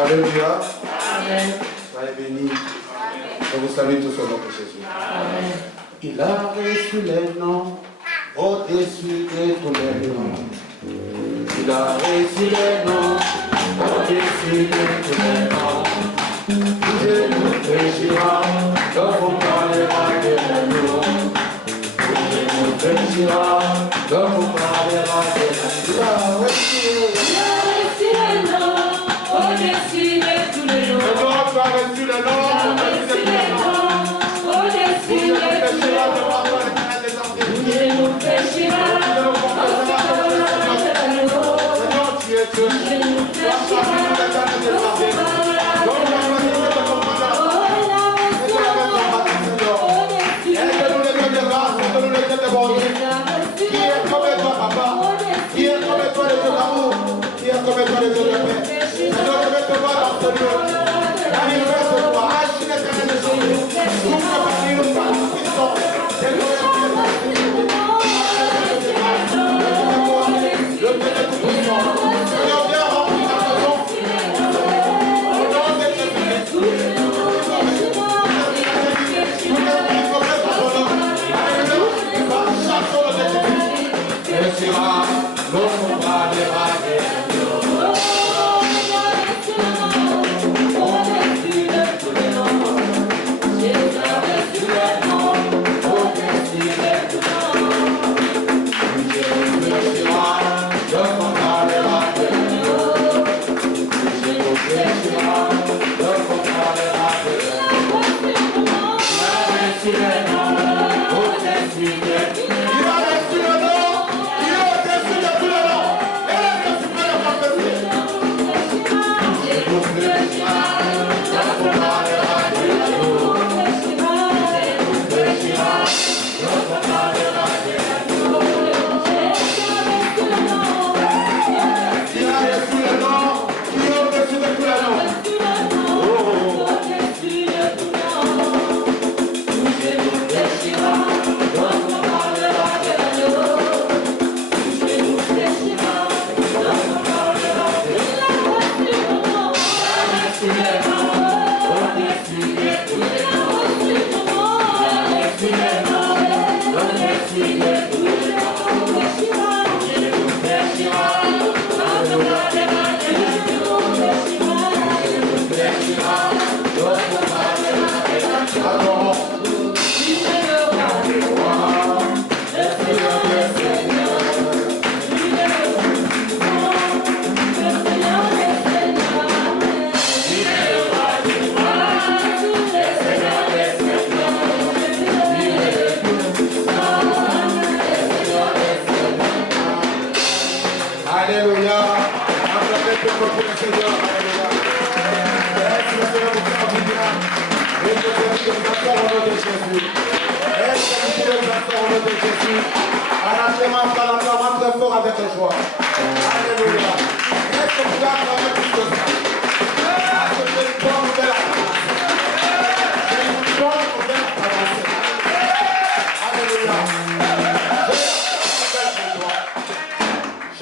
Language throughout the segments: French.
Alléluia. Amen. Soyez bénis. Je vous salue tous au nom de Jésus. Amen. Il a reçu les noms au-dessus de tous les noms. Il a reçu les noms au-dessus de tous les noms. Je nous fléchira, donc on parlera de nous. Je nous fléchira, donc on parlera de nous. Il a reçu les noms au-dessus de tous les noms. le nom, tu as reçu le nom au-dessus de tous les noms. Au-dessus de tous les noms. Je nous fléchira,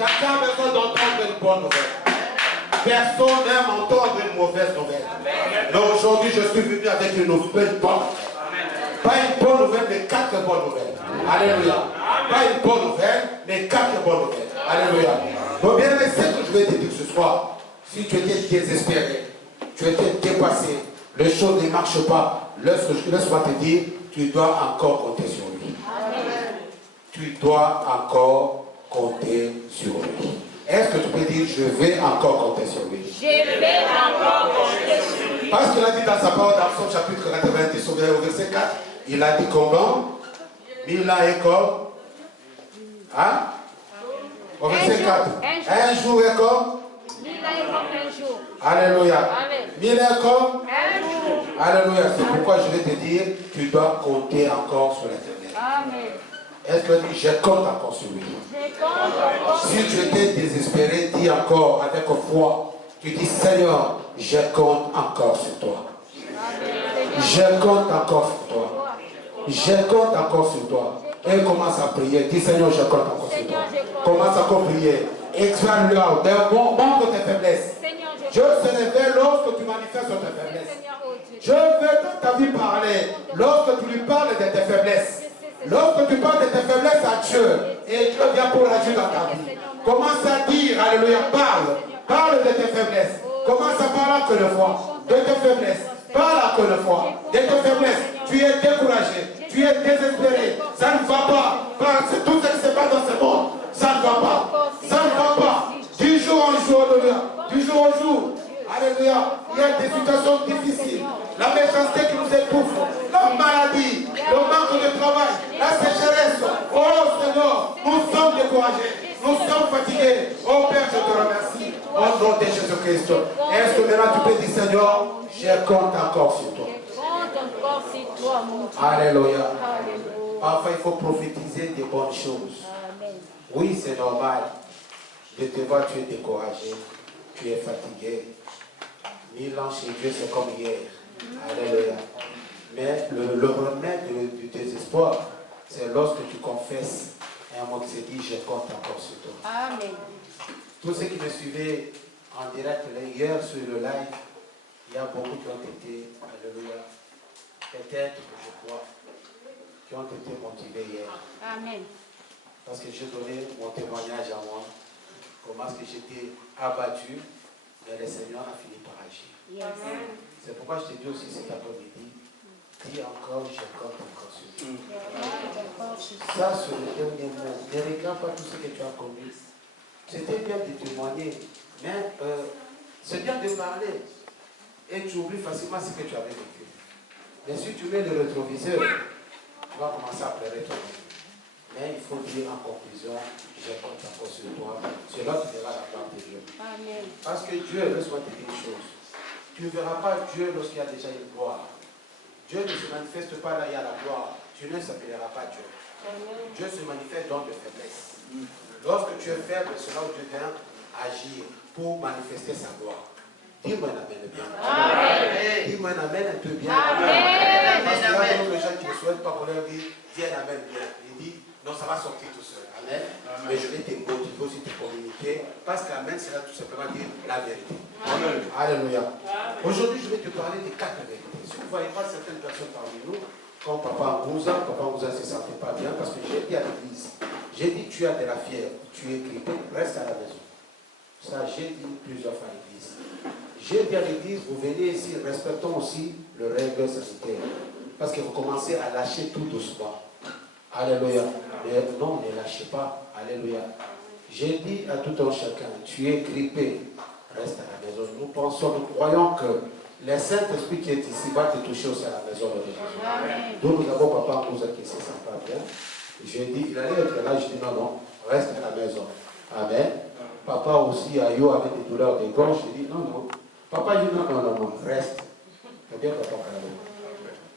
Chacun a besoin d'entendre une bonne nouvelle. Personne n'aime entendre une mauvaise nouvelle. Mais aujourd'hui, je suis venu avec une nouvelle bonne. Pas une bonne nouvelle, mais 4 bonnes nouvelles. Alléluia. Pas une bonne nouvelle, mais 4 bonnes nouvelles. Alléluia. Donc bien aimé, c'est ce que je vais te dire ce soir. Si tu étais désespéré, tu étais dépassé, les choses ne marchent pas, laisse-moi te dire, tu dois encore compter sur lui. Tu dois encore compter sur lui. Est-ce que tu peux dire, je vais encore compter sur lui? Je vais encore compter sur lui. Parce qu'il a dit dans sa parole, dans son chapitre 90, au verset 4, il a dit comment? 1000 ans et comme? Hein? Au verset 4. Un jour et comme? 1000 ans et comme un jour. Alléluia. Amen. 1000 ans et comme? Un jour. Alléluia. C'est pourquoi je vais te dire, tu dois compter encore sur l'Éternel. Amen. Est-ce que je compte encore sur lui? Je compte encore. Si tu étais désespéré, dis encore avec foi. Tu dis, Seigneur, je compte encore sur toi. Je compte encore sur toi. Je compte encore sur toi. Et commence à prier. Dis, Seigneur, je compte encore sur toi. Commence à prier. Exprime-le. Montre tes faiblesses. Je serai vers l'eau manifeste sur tes faiblesses. Je veux dans ta vie parler. Lorsque tu lui parles de tes faiblesses. Lorsque tu parles de tes faiblesses à Dieu. Et Dieu vient pour l'agir dans ta vie. Commence à dire, alléluia, parle. Parle de tes faiblesses. Commence à parler encore une fois. De tes faiblesses. Parle encore une fois. De tes faiblesses. Tu es découragé. Tu es désespéré. Ça ne va pas. Parce que tout ce qui se passe dans ce monde, ça ne va pas. Ça ne va pas. Du jour en jour, alléluia. Du jour au jour. Alléluia. Il y a des situations difficiles. La méchanceté qui nous étouffe. La maladie. Le manque de travail. La sécheresse. Oh Seigneur, nous sommes découragés. Nous sommes fatigués. Oh Père, je te remercie. Au nom de Jésus-Christ. Est-ce que maintenant tu peux dire, Seigneur, je compte encore sur toi. Alléluia. Parfois, il faut prophétiser des bonnes choses. Oui, c'est normal. De te voir, tu es découragé. Tu es fatigué. 1000 ans chez Dieu, c'est comme hier. Alléluia. Mais le remède du désespoir, c'est lorsque tu confesses et un mot qui se dit, je compte encore sur toi. Amen. Tous ceux qui me suivaient en direct hier sur le live, il y a beaucoup qui ont été, alléluia, peut-être, je crois, qui ont été motivés hier. Amen. Parce que j'ai donné mon témoignage à moi, comment est-ce que j'étais abattu, mais le Seigneur a fini par agir. Yes. C'est pourquoi je te dis aussi cet après-midi, dis encore, je compte encore sur toi. Ça, c'est le dernier mot. Ne regarde pas tout ce que tu as connu. C'était bien de témoigner, mais c'est bien de parler. Et tu oublies facilement ce que tu avais vécu. Mais si tu mets le rétroviseur, tu vas commencer à pleurer toi-même. Mais il faut dire en conclusion, je compte encore sur toi. C'est là que tu verras la gloire de Dieu. Amen. Parce que Dieu, laisse-moi te dire une chose. Tu ne verras pas Dieu lorsqu'il y a déjà une gloire. Dieu ne se manifeste pas là, il y a la gloire. Tu ne s'appelleras pas Dieu. Amen. Dieu se manifeste dans de faiblesse. Lorsque tu es faible, c'est là où Dieu vient agir pour manifester sa gloire. Dis-moi un amen bien. Amen. Dis-moi un amen un peu bien. Amen. Parce qu'il y a d'autres gens qui ne souhaitent pas qu'on leur dise, dis un amen bien. Il dit, non, ça va sortir tout seul. Amen. Amen. Mais je vais te motiver aussi te communiquer. Parce qu'amen, c'est là tout simplement dire la vérité. Amen. Alléluia. Aujourd'hui, je vais te parler des 4 vérités. Si vous ne voyez pas certaines personnes parmi nous, comme Papa Ngouza ne se sentait pas bien parce que j'ai dit à l'église, j'ai dit tu as de la fièvre, tu es grippé, reste à la maison. Ça, j'ai dit plusieurs fois à l'église. J'ai dit à l'église, vous venez ici, respectons aussi le règle sanitaire. Parce que vous commencez à lâcher tout doucement. Alléluia. Mais non, ne lâchez pas. Alléluia. J'ai dit à tout un chacun, tu es grippé, reste à la maison. Nous pensons, nous croyons que le Saint-Esprit qui est ici va te toucher aussi à la maison de Jésus. Donc nous avons Papa Ngouza qui ne se sent pas bien. J'ai dit, il allait être là, je dis non, non, reste à la maison. Amen. Papa aussi, Ayo, avec des douleurs de gorge, j'ai dit non, non. Papa dit non, non, non, non, reste. C'est bien, Papa Carlo.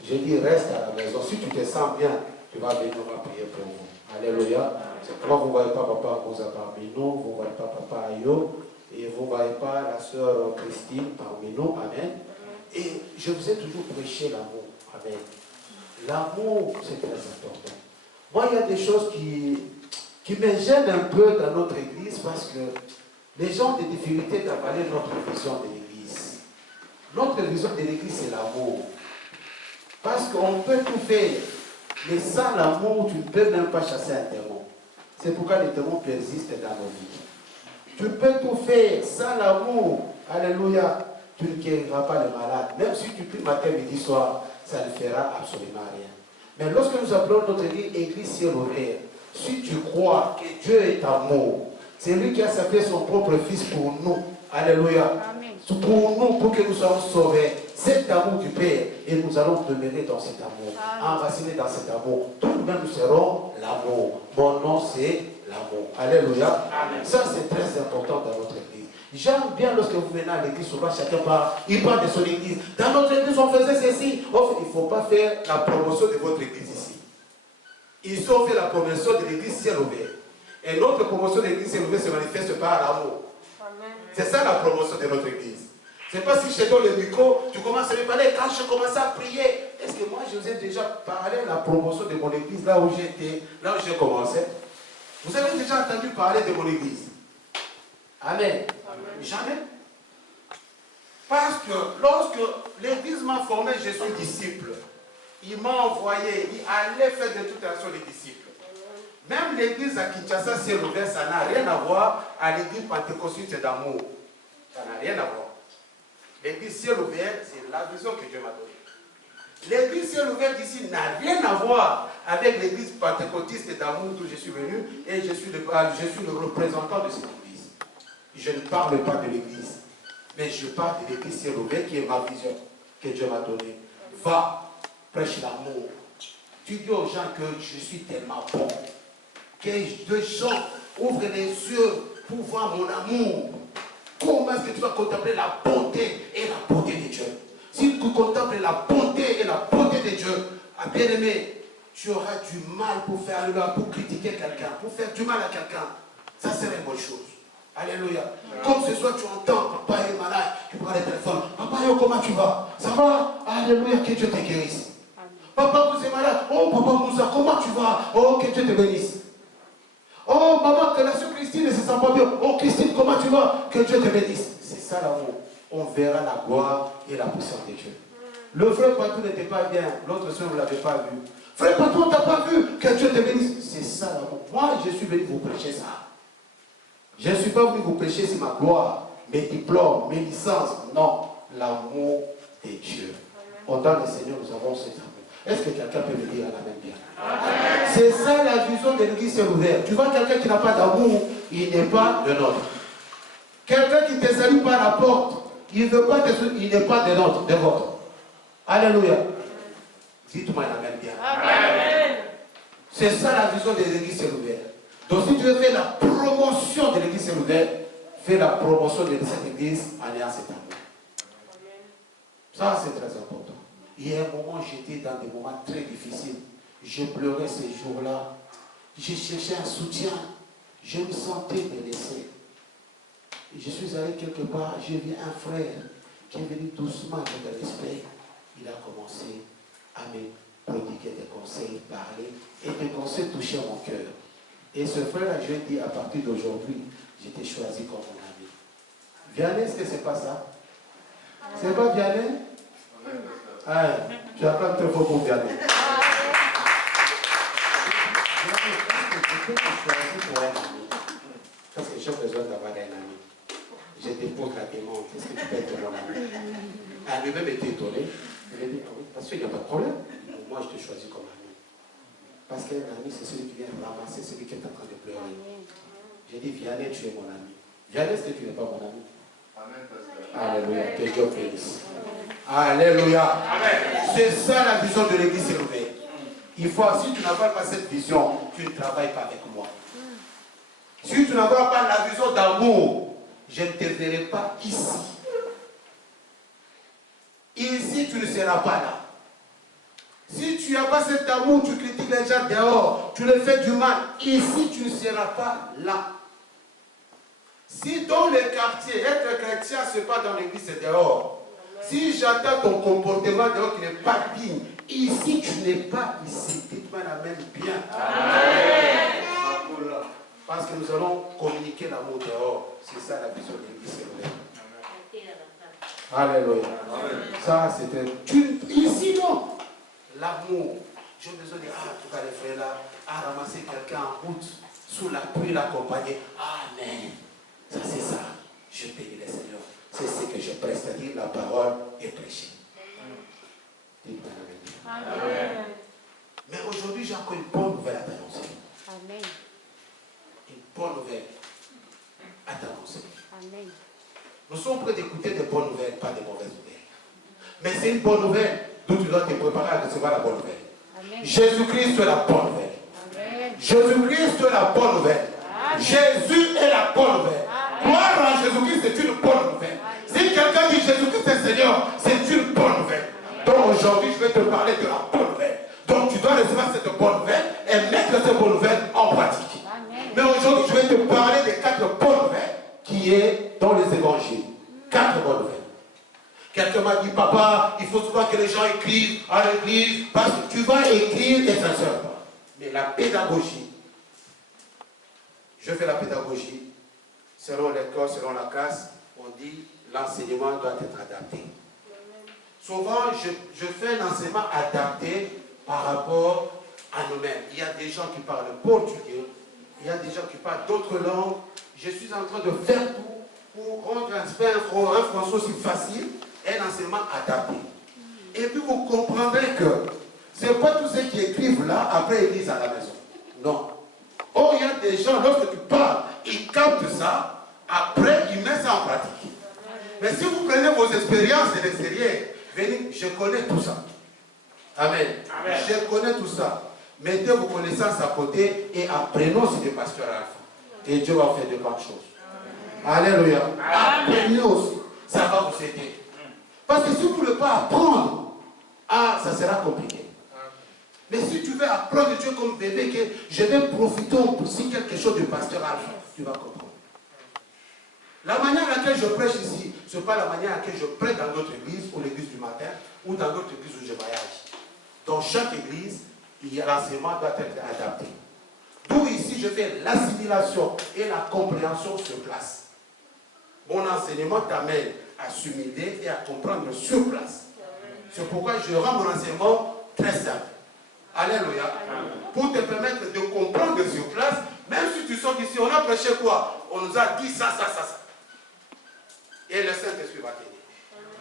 J'ai dit reste à la maison. Si tu te sens bien, tu vas venir, on va prier pour vous. Alléluia. C'est pourquoi vous ne voyez pas Papa Ngouza parmi nous, vous ne voyez pas Papa Ayo, et vous ne voyez pas la sœur Christine parmi nous. Amen. Et je vous ai toujours prêché l'amour. Amen. L'amour, c'est très important. Moi, il y a des choses qui me gênent un peu dans notre église parce que les gens ont des difficultés d'avaler notre vision de l'église. Notre vision de l'église, c'est l'amour. Parce qu'on peut tout faire, mais sans l'amour, tu ne peux même pas chasser un démon. C'est pourquoi les démons persistent dans nos vies. Tu peux tout faire sans l'amour. Alléluia. Tu ne guériras pas les malades. Même si tu pries matin, midi, soir, ça ne fera absolument rien. Mais lorsque nous appelons notre église ciel ouvert, si tu crois que Dieu est amour, c'est lui qui a sacrifié son propre fils pour nous. Alléluia. Amen. Pour nous, pour que nous soyons sauvés. Cet amour du Père, et nous allons demeurer dans cet amour, enracinés dans cet amour. Tout nous-mêmes, nous serons l'amour. Mon nom, c'est l'amour. Alléluia. Amen. Ça, c'est très important dans notre église. J'aime bien lorsque vous venez à l'église, souvent chacun parle, il parle de son église. Dans notre église, on faisait ceci. Il ne faut pas faire la promotion de votre église ici. Ils ont fait la promotion de l'église ciel ouvert. Et notre promotion de l'église ciel ouvert se manifeste par l'amour. C'est ça la promotion de notre église. Ce n'est pas si je donne le micro, tu commences à me parler. Quand je commence à prier, est-ce que moi je vous ai déjà parlé de la promotion de mon église, là où j'étais, là où j'ai commencé? Vous avez déjà entendu parler de mon église? Amen. Amen. Jamais. Parce que lorsque l'Église m'a formé, je suis disciple. Il m'a envoyé, il allait faire de toute façon les disciples. Même l'église à Kinshasa, ciel ouvert, ça n'a rien à voir à l'église pentecôtiste d'amour. Ça n'a rien à voir. L'église ciel ouvert, c'est la vision que Dieu m'a donnée. L'église ciel ouvert d'ici n'a rien à voir avec l'église pentecôtiste d'amour d'où je suis venu et je suis le représentant de cette église. Je ne parle pas de l'église, mais je parle de l'église ciel ouvert qui est ma vision que Dieu m'a donnée. Va, prêche l'amour. Tu dis aux gens que je suis tellement bon. Que les gens ouvrent les yeux pour voir mon amour. Comment est-ce que tu vas contempler la bonté et la beauté de Dieu? Si tu contemples la bonté et la beauté de Dieu, bien-aimé, tu auras du mal pour faire le pour critiquer quelqu'un, pour faire du mal à quelqu'un. Ça serait une bonne chose. Alléluia. Comme ce soir tu entends, papa est malade, tu prends le téléphone. Papa, comment tu vas? Ça va? Alléluia, que Dieu te guérisse. Papa, vous êtes malade. Oh, papa Moussa, comment tu vas? Oh, que Dieu te bénisse. Oh, maman, que la soeur Christine ne se sent pas bien. Oh, Christine, comment tu vas? Que Dieu te bénisse. C'est ça l'amour. On verra la gloire et la puissance de Dieu. Le frère Patou n'était pas bien. L'autre soeur, vous ne l'avez pas vu. Frère Patou, on ne t'a pas vu. Que Dieu te bénisse. C'est ça l'amour. Moi, je suis venu vous prêcher ça. Je ne suis pas venu vous prêcher sur ma gloire, mes diplômes, mes licences. Non, l'amour de Dieu. Au nom du Seigneur, nous avons cet amour. Est-ce que quelqu'un peut me dire la même bien? C'est ça la vision de l'église ouverte. Tu vois quelqu'un qui n'a pas d'amour, il n'est pas de nôtre. Quelqu'un qui ne te salue pas à la porte, il ne veut pas il n'est pas de nôtre, de votre. Alléluia. Dites-moi la même bien. Amen. C'est ça la vision de l'église ouverte. Donc si tu veux faire la promotion de l'église ouverte, fais la promotion de cette église en ayant cet amour. Ça c'est très important. Il y a un moment, j'étais dans des moments très difficiles. Je pleurais ces jours-là. Je cherchais un soutien. Je me sentais délaissé. Je suis allé quelque part, j'ai vu un frère qui est venu doucement avec le respect. Il a commencé à me prodiguer des conseils, parler, et des conseils touchaient mon cœur. Et ce frère, je dis, à partir d'aujourd'hui, j'étais choisi comme mon ami. Vianney, est-ce que c'est pas ça? C'est pas Vianney? Ah, tu as pas très fort pour Vianney. Je peux te choisir pour un ami. Parce que j'ai besoin d'avoir un ami. Je dépose la demande. Est-ce que tu peux être mon ami? Elle lui-même était étonnée. Elle a dit, ah oui, parce qu'il n'y a pas de problème. Moi, je te choisis comme ami. Parce qu'un ami, c'est celui qui vient ramasser celui qui est en train de pleurer. J'ai dit, Vianney, tu es mon ami. Vianney, est-ce que tu n'es pas mon ami? Amen, pasteur. Alléluia. Que Dieu bénisse. Alléluia. C'est ça la vision de l'église ouverte. Il faut, si tu n'as pas cette vision, tu ne travailles pas avec moi. Si tu n'as pas la vision d'amour, je ne te verrai pas ici. Ici, tu ne seras pas là. Si tu n'as pas cet amour, tu critiques les gens dehors, tu les fais du mal. Ici, tu ne seras pas là. Si dans le quartier, être chrétien, ce n'est pas dans l'église, c'est dehors. Si j'attends ton comportement dehors qui n'est pas digne, ici, tu n'es pas ici. Dites-moi la même bien. Amen. Parce que nous allons communiquer l'amour dehors. C'est ça la vision de l'église. Alléluia. Ça, c'était... Ici, non. L'amour. J'ai besoin de... Ah, tout cas, les frères là, à ramasser quelqu'un en route, sous la pluie, l'accompagner. Amen. Ça, c'est ça. Je bénis le Seigneur. C'est ce que je presse, c'est-à-dire la parole est prêchée. Dites-moi la même. Amen. Mais aujourd'hui, j'ai encore une bonne nouvelle à t'annoncer. Amen. Une bonne nouvelle à t'annoncer. Amen. Nous sommes prêts d'écouter des bonnes nouvelles, pas des mauvaises nouvelles. Mais c'est une bonne nouvelle d'où tu dois te préparer à recevoir la bonne nouvelle. Jésus-Christ est la bonne nouvelle. Jésus-Christ est la bonne nouvelle. Amen. Jésus est la bonne nouvelle. Croire en Jésus-Christ, c'est une bonne nouvelle. Si quelqu'un dit Jésus-Christ est Seigneur, c'est une bonne nouvelle. Donc aujourd'hui, je vais te parler de la bonne nouvelle. Donc tu dois recevoir cette bonne nouvelle et mettre cette bonne nouvelle en pratique. Amen. Mais aujourd'hui, je vais te parler des 4 bonnes nouvelles qui est dans les évangiles. 4 bonnes nouvelles. Quelqu'un m'a dit, papa, il faut souvent que les gens écrivent à l'église, parce que tu vas écrire et ça ne sert pas. Mais la pédagogie, je fais la pédagogie, selon l'école, selon la classe, on dit l'enseignement doit être adapté. Souvent, je fais un enseignement adapté par rapport à nous-mêmes. Il y a des gens qui parlent portugais, il y a des gens qui parlent d'autres langues. Je suis en train de faire tout pour rendre un français aussi facile et un enseignement adapté. Et puis vous comprendrez que ce n'est pas tous ceux qui écrivent là, après ils lisent à la maison. Non. Or, il y a des gens, lorsque tu parles, ils captent ça, après ils mettent ça en pratique. Mais si vous prenez vos expériences de l'extérieur, venez, je connais tout ça. Amen. Amen. Je connais tout ça. Mettez vos connaissances à côté et apprenons sur des pasteurs alpha. Et Dieu va faire de bonnes choses. Alléluia. Apprenez aussi. Ça va vous aider. Parce que si vous ne voulez pas apprendre, ça sera compliqué. Mais si tu veux apprendre, Dieu comme bébé, que je vais profiter aussi quelque chose du pasteur alpha, tu vas comprendre. La manière à laquelle je prêche ici, ce n'est pas la manière à laquelle je prêche dans notre église, ou l'église du matin, ou dans d'autres églises où je voyage. Dans chaque église, l'enseignement doit être adapté. D'où ici, je fais l'assimilation et la compréhension sur place. Mon enseignement t'amène à assimiler et à comprendre sur place. C'est pourquoi je rends mon enseignement très simple. Alléluia. Pour te permettre de comprendre sur place, même si tu sors d'ici, on a prêché quoi? On nous a dit ça. Et le Saint-Esprit va t'aider.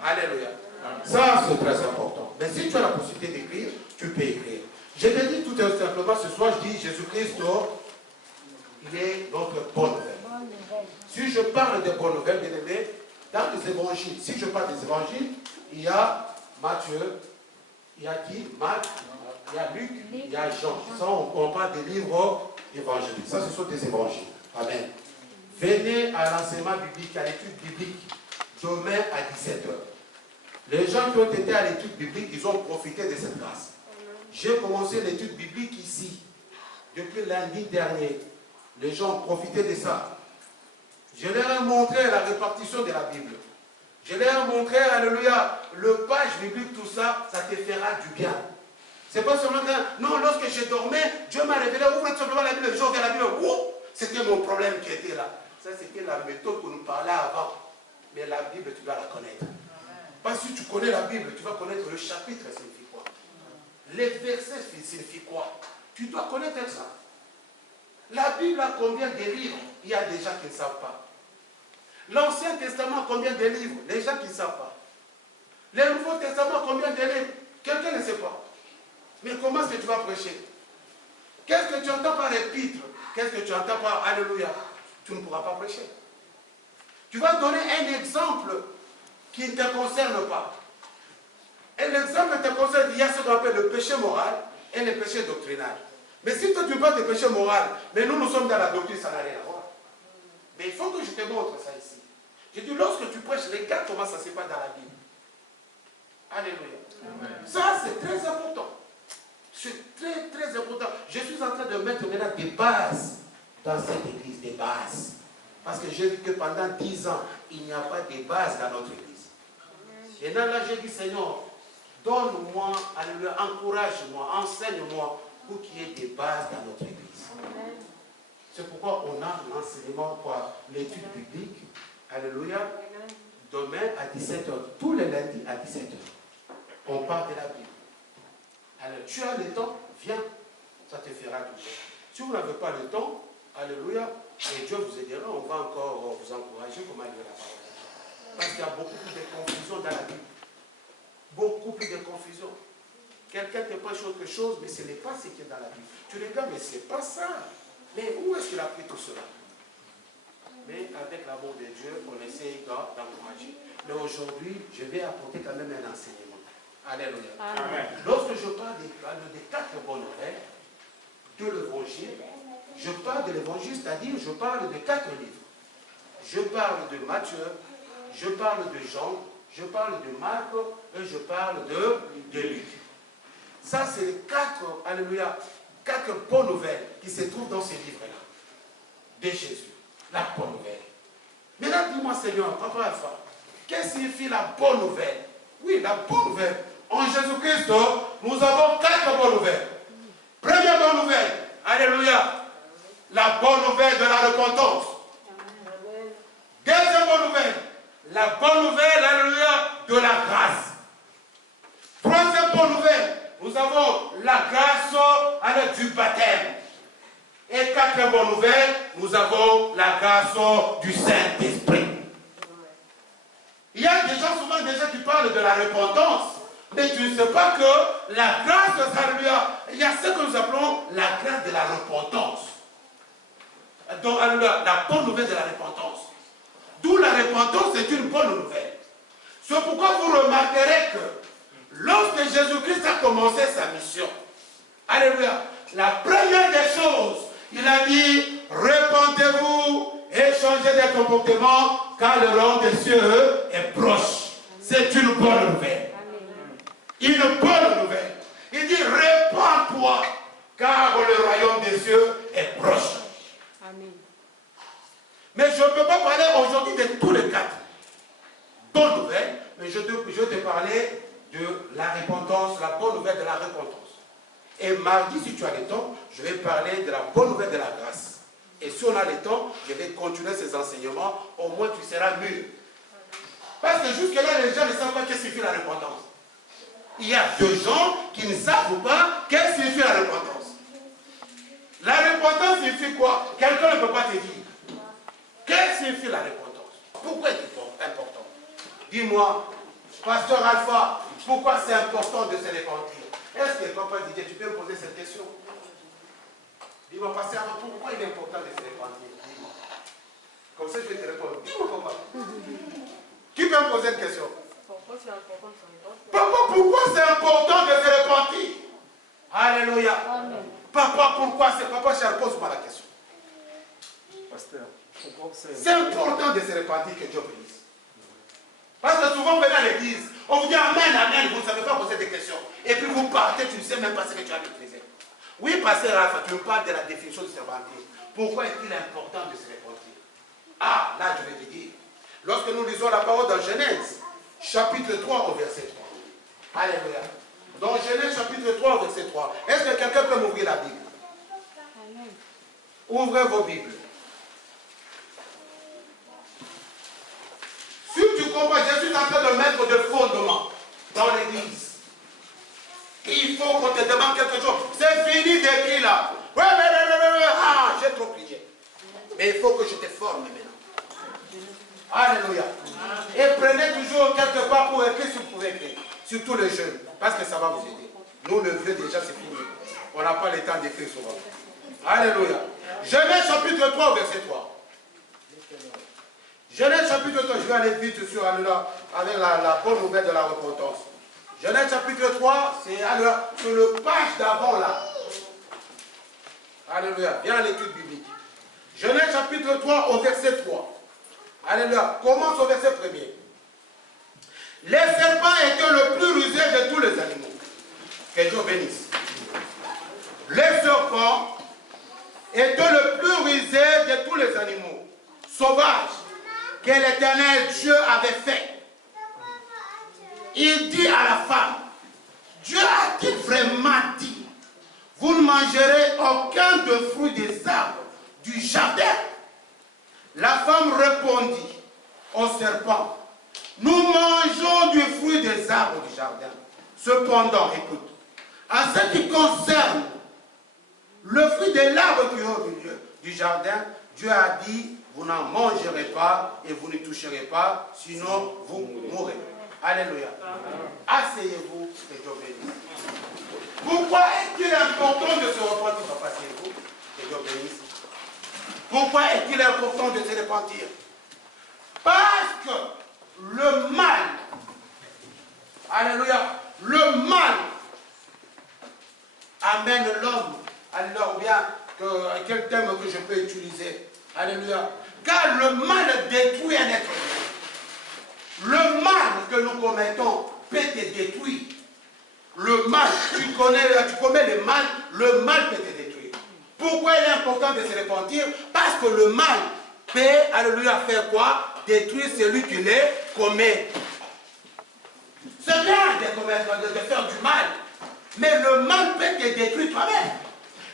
Alléluia. Ça, c'est très important. Mais si tu as la possibilité d'écrire, tu peux écrire. Je te dis tout simplement ce soir, je dis Jésus-Christ, il est notre bonne nouvelle. Si je parle de bonnes nouvelles, bien aimé, dans les évangiles, si je parle des évangiles, il y a Matthieu, il y a qui? Marc, il y a Luc, il y a Jean. Ça, on parle des livres évangéliques. Ça, ce sont des évangiles. Amen. Venez à l'enseignement biblique, à l'étude biblique, demain à 17h. Les gens qui ont été à l'étude biblique, ils ont profité de cette grâce. J'ai commencé l'étude biblique ici, depuis lundi dernier. Les gens ont profité de ça. Je leur ai montré la répartition de la Bible. Je leur ai montré, alléluia, le page biblique, tout ça, ça te fera du bien. C'est pas seulement que, non, lorsque je dormais, Dieu m'a révélé, ouvre simplement la Bible, je ouvre la Bible, c'était mon problème qui était là. Ça, c'était la méthode que nous parlait avant. Mais la Bible, tu dois la connaître. Parce que si tu connais la Bible, tu vas connaître le chapitre, signifie quoi. Les versets signifient quoi. Tu dois connaître ça. La Bible a combien de livres? Il y a des gens qui ne savent pas. L'Ancien Testament a combien de livres? Les gens qui ne savent pas. Le Nouveau Testament a combien de livres? Quelqu'un ne sait pas. Mais comment est-ce que tu vas prêcher? Qu'est-ce que tu entends par épître? Qu'est-ce que tu entends par alléluia? Tu ne pourras pas prêcher. Tu vas donner un exemple qui ne te concerne pas. Et l'exemple te concerne, il y a ce qu'on appelle le péché moral et le péché doctrinal. Mais si toi tu parles de péché moral, mais nous sommes dans la doctrine, ça n'a rien à voir. Mais il faut que je te montre ça ici. Je dis, lorsque tu prêches, regarde comment ça se passe dans la Bible. Alléluia. Amen. Ça, c'est très important. C'est très, très important. Je suis en train de mettre maintenant des bases dans cette église, des bases. Parce que j'ai vu que pendant 10 ans, il n'y a pas de bases dans notre église. Et là, j'ai dit, Seigneur, donne-moi, alléluia, encourage-moi, enseigne-moi pour qu'il y ait des bases dans notre église. C'est pourquoi on a l'enseignement, l'étude biblique, alléluia, demain à 17h, tous les lundis à 17h. On parle de la Bible. Alors, tu as le temps, viens, ça te fera du bien. Si vous n'avez pas le temps, alléluia, et Dieu vous aidera, on va encore vous encourager comment lire la parole. Parce qu'il y a beaucoup plus de confusion dans la Bible. Beaucoup plus de confusion. Quelqu'un te prêche autre chose, mais ce n'est pas ce qui est dans la Bible. Tu regardes, mais ce n'est pas ça. Mais où est-ce qu'il a pris tout cela? Mais avec l'amour de Dieu, on essaye d'encourager. Mais aujourd'hui, je vais apporter quand même un enseignement. Alléluia. Amen. Lorsque je parle des 4 bonnes nouvelles de l'évangile, je parle de l'évangile, c'est-à-dire je parle de 4 livres. Je parle de Matthieu, je parle de Jean, je parle de Marc et je parle de Luc. Ça, c'est les 4, alléluia, 4 bonnes nouvelles qui se trouvent dans ces livres-là. De Jésus. La bonne nouvelle. Maintenant, dis-moi, Seigneur, Papa Alpha, qu'est-ce qui signifie la bonne nouvelle? Oui, la bonne nouvelle. En Jésus-Christ, nous avons 4 bonnes nouvelles. Première bonne nouvelle, alléluia, la bonne nouvelle de la repentance. Deuxième bonne nouvelle, la bonne nouvelle, alléluia, de la grâce. Troisième bonne nouvelle, nous avons la grâce du baptême. Et quatrième bonne nouvelle, nous avons la grâce du Saint-Esprit. Il y a des gens souvent déjà qui parlent de la repentance, mais tu ne sais pas que la grâce, alléluia, il y a ce que nous appelons la grâce de la repentance. Donc, alléluia, la bonne nouvelle de la repentance. D'où la repentance est une bonne nouvelle. C'est pourquoi vous remarquerez que lorsque Jésus-Christ a commencé sa mission, alléluia, la première des choses, il a dit, repentez-vous et changez de comportement, car le royaume des cieux est proche. C'est une bonne nouvelle. Une bonne nouvelle. Il dit, répands-toi, car le royaume des cieux est proche. Amen. Mais je ne peux pas parler aujourd'hui de tous les quatre bonnes nouvelles, mais je vais te parler de la repentance, la bonne nouvelle de la repentance. Et mardi, si tu as le temps, je vais parler de la bonne nouvelle de la grâce. Et si on a le temps, je vais continuer ces enseignements, au moins tu seras mûr. Parce que jusque-là, les gens ne savent pas qu'est-ce que signifie la repentance. Il y a deux gens qui ne savent pas qu'est-ce que signifie la repentance. La repentance signifie quoi? Quelqu'un ne peut pas te dire. Qu'est-ce que signifie la repentance? Pourquoi est-ce important? Dis-moi, Pasteur Alpha, pourquoi c'est important de se repentir? Est-ce que papa Didier, tu peux me poser cette question? Dis-moi, Pasteur Alpha, pourquoi il est important de se repentir? Dis-moi. Comme ça, je vais te répondre. Dis-moi, papa. Qui peut me poser une question? Pourquoi c'est important de se repentir? Papa, pourquoi c'est important de se repentir? Alléluia. Amen. Papa, pourquoi c'est... Papa, je pose-moi la question. Pasteur, c'est important de se repentir, que Dieu bénisse. Parce que souvent, venez à l'église, on vous dit Amen, Amen, vous ne savez pas poser des questions. Et puis vous partez, tu ne sais même pas ce que tu as maîtrisé. Oui, Pasteur Alpha, tu me parles de la définition de se repentir. Pourquoi est-il important de se repentir? Ah, là, je vais te dire. Lorsque nous lisons la parole dans Genèse, chapitre 3 au verset 3. Alléluia. Dans Genèse, chapitre 3 au verset 3. Est-ce que quelqu'un peut m'ouvrir la Bible? Amen. Ouvrez vos Bibles. Si tu comprends, je suis en train de mettre des fondements dans l'église. Il faut qu'on te demande quelque chose. C'est fini d'écrire là. Ah, j'ai trop prié. Mais il faut que je te forme maintenant. Alléluia. Et prenez toujours quelque part pour écrire si vous pouvez écrire. Surtout les jeunes. Parce que ça va vous aider. Nous, le vieux, déjà, c'est fini. On n'a pas le temps d'écrire souvent. Alléluia. Genèse chapitre 3, verset 3. Genèse chapitre 3, je vais aller vite sur Alléluia, avec la bonne nouvelle de la repentance. Genèse chapitre 3, c'est sur le page d'avant là. Alléluia, viens à l'étude biblique. Genèse chapitre 3 au verset 3. Alléluia, commence au verset 1er. Les serpents étaient le plus rusé de tous les animaux. Que Dieu bénisse. Les serpents étaient le plus rusé de tous les animaux sauvages que l'Éternel Dieu avait fait. Il dit à la femme, Dieu a-t-il vraiment dit, vous ne mangerez aucun de fruits des arbres du jardin? La femme répondit au serpent, nous mangeons du fruit des arbres du jardin. Cependant, écoute, en ce qui concerne le fruit de l'arbre qui est au milieu du jardin, Dieu a dit, vous n'en mangerez pas et vous ne toucherez pas, sinon vous mourrez. Alléluia. Asseyez-vous, que Dieu bénisse. Pourquoi est-il important de se repentir? Papa, asseyez-vous, que Dieu bénisse. Pourquoi est-il important de se repentir? Parce que le mal, alléluia, le mal amène l'homme, alors bien, quel terme que je peux utiliser? Alléluia. Car le mal détruit un être humain. Le mal que nous commettons peut te détruire. Le mal, tu connais le mal peut te détruire. Pourquoi il est important de se repentir? Parce que le mal peut, alléluia, faire quoi? Détruire celui qui les commet. C'est bien de faire du mal, mais le mal peut te détruire toi-même.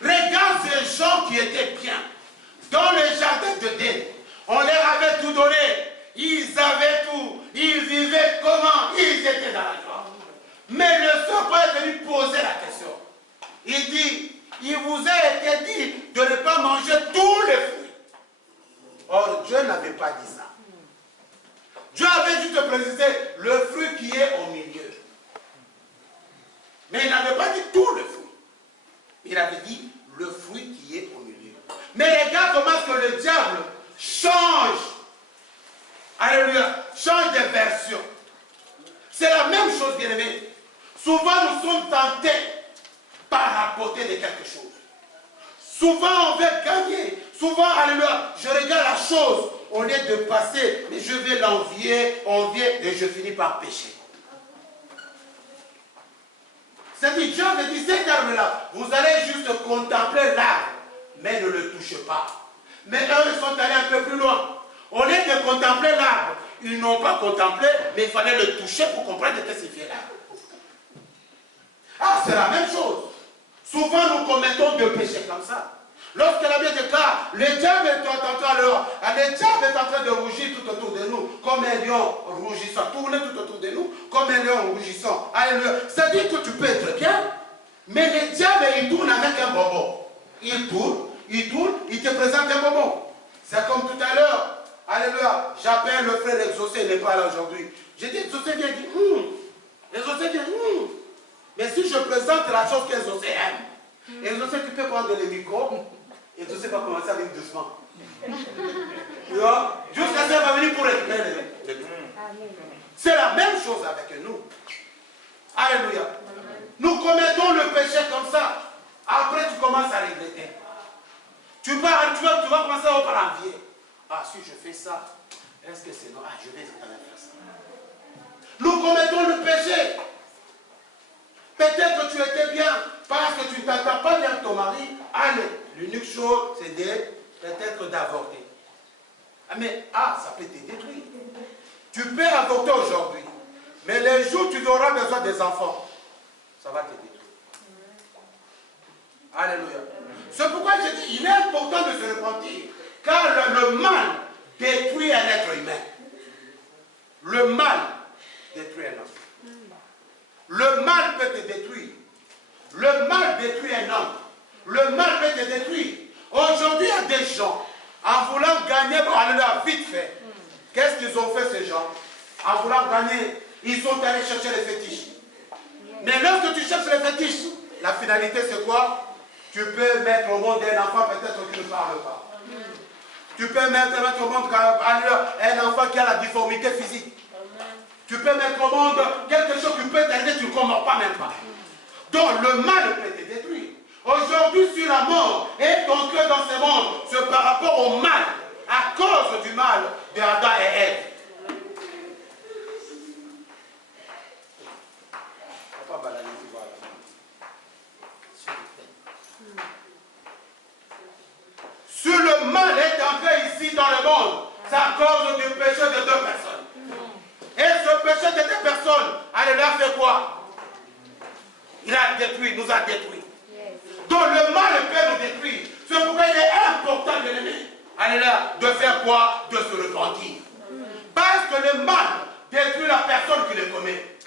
Regarde ces gens qui étaient bien. Dans le jardin d'Éden, on leur avait tout donné. ils avaient tout, ils vivaient comment? Ils étaient dans la joie. Mais le serpent est venu poser la question. Il dit, il vous a été dit de ne pas manger tous les fruits. Or, Dieu n'avait pas dit ça. Dieu avait juste précisé le fruit qui est au milieu. Mais il n'avait pas dit tout le fruit. Il avait dit le fruit qui est au milieu. Mais les gars, comment est-ce que le diable change? Alléluia, change de version. C'est la même chose, bien aimé. Souvent, nous sommes tentés par la beauté de quelque chose. Souvent, on veut gagner. Souvent, alléluia, je regarde la chose au lieu de passer, mais je vais l'envier, envier, et je finis par pécher. C'est-à-dire, Dieu me dit, cet arbre-là, vous allez juste contempler l'arbre, mais ne le touchez pas. Mais eux, ils sont allés un peu plus loin. Au lieu de contempler l'arbre, ils n'ont pas contemplé, mais il fallait le toucher pour comprendre ce que signifiait l'arbre. Ah, c'est la même chose. Souvent, nous commettons des péchés comme ça. Lorsque la Bible déclare, le diable est en train de rougir tout autour de nous, comme un lion rougissant, tourner tout autour de nous, comme un lion rougissant. C'est-à-dire que tu peux être bien, mais le diable, il tourne avec un bonbon. Il tourne, il te présente un bonbon. C'est comme tout à l'heure. Alléluia, j'appelle le frère Exaucé, il n'est pas là aujourd'hui. J'ai dit, Exaucé vient dire, Exaucé vient, mais si je présente la chose qu'Exaucé aime, Exaucé, tu peux prendre le micro, Exaucé va commencer à venir doucement. Tu vois, jusqu'à ce qu'il va venir pour récupérer le truc. C'est la même chose avec nous. Alléluia. Nous commettons le péché comme ça. Après, tu commences à regretter. Tu vas commencer par envier. Ah, si je fais ça, est-ce que c'est non? Ah, je vais quand même faire ça. Nous commettons le péché. Peut-être que tu étais bien parce que tu ne t'entends pas bien avec ton mari. Allez, l'unique chose, c'est peut-être d'avorter. Ça peut te détruire. Tu peux avorter aujourd'hui, mais les jours où tu auras besoin des enfants, ça va te détruire. Alléluia. C'est pourquoi je dis, il est important de se repentir. Car le mal détruit un être humain. Le mal détruit un homme. Le mal peut te détruire. Le mal détruit un homme. Le mal peut te détruire. Aujourd'hui, il y a des gens, en voulant gagner, alléluia, vite fait. Qu'est-ce qu'ils ont fait, ces gens? En voulant gagner, ils sont allés chercher les fétiches. Mais lorsque tu cherches les fétiches, la finalité c'est quoi? Tu peux mettre au monde un enfant peut-être qui ne parle pas. Tu peux mettre au monde un enfant qui a la difformité physique. Tu peux mettre au monde quelque chose qui peut t'aider, tu ne comprends pas même pas. Donc le mal peut te détruire. Aujourd'hui, si la mort est ton cœur dans ce monde, c'est par rapport au mal, à cause du mal d'Adam et Ève. Si le mal est entré ici dans le monde, c'est à cause du péché de deux personnes. Et ce péché de deux personnes, il a fait quoi? Il a détruit, nous a détruits. Donc le mal peut nous détruire. C'est pourquoi il est important de l'aimer. De faire quoi? De se repentir. Parce que le mal détruit la personne qui le commet.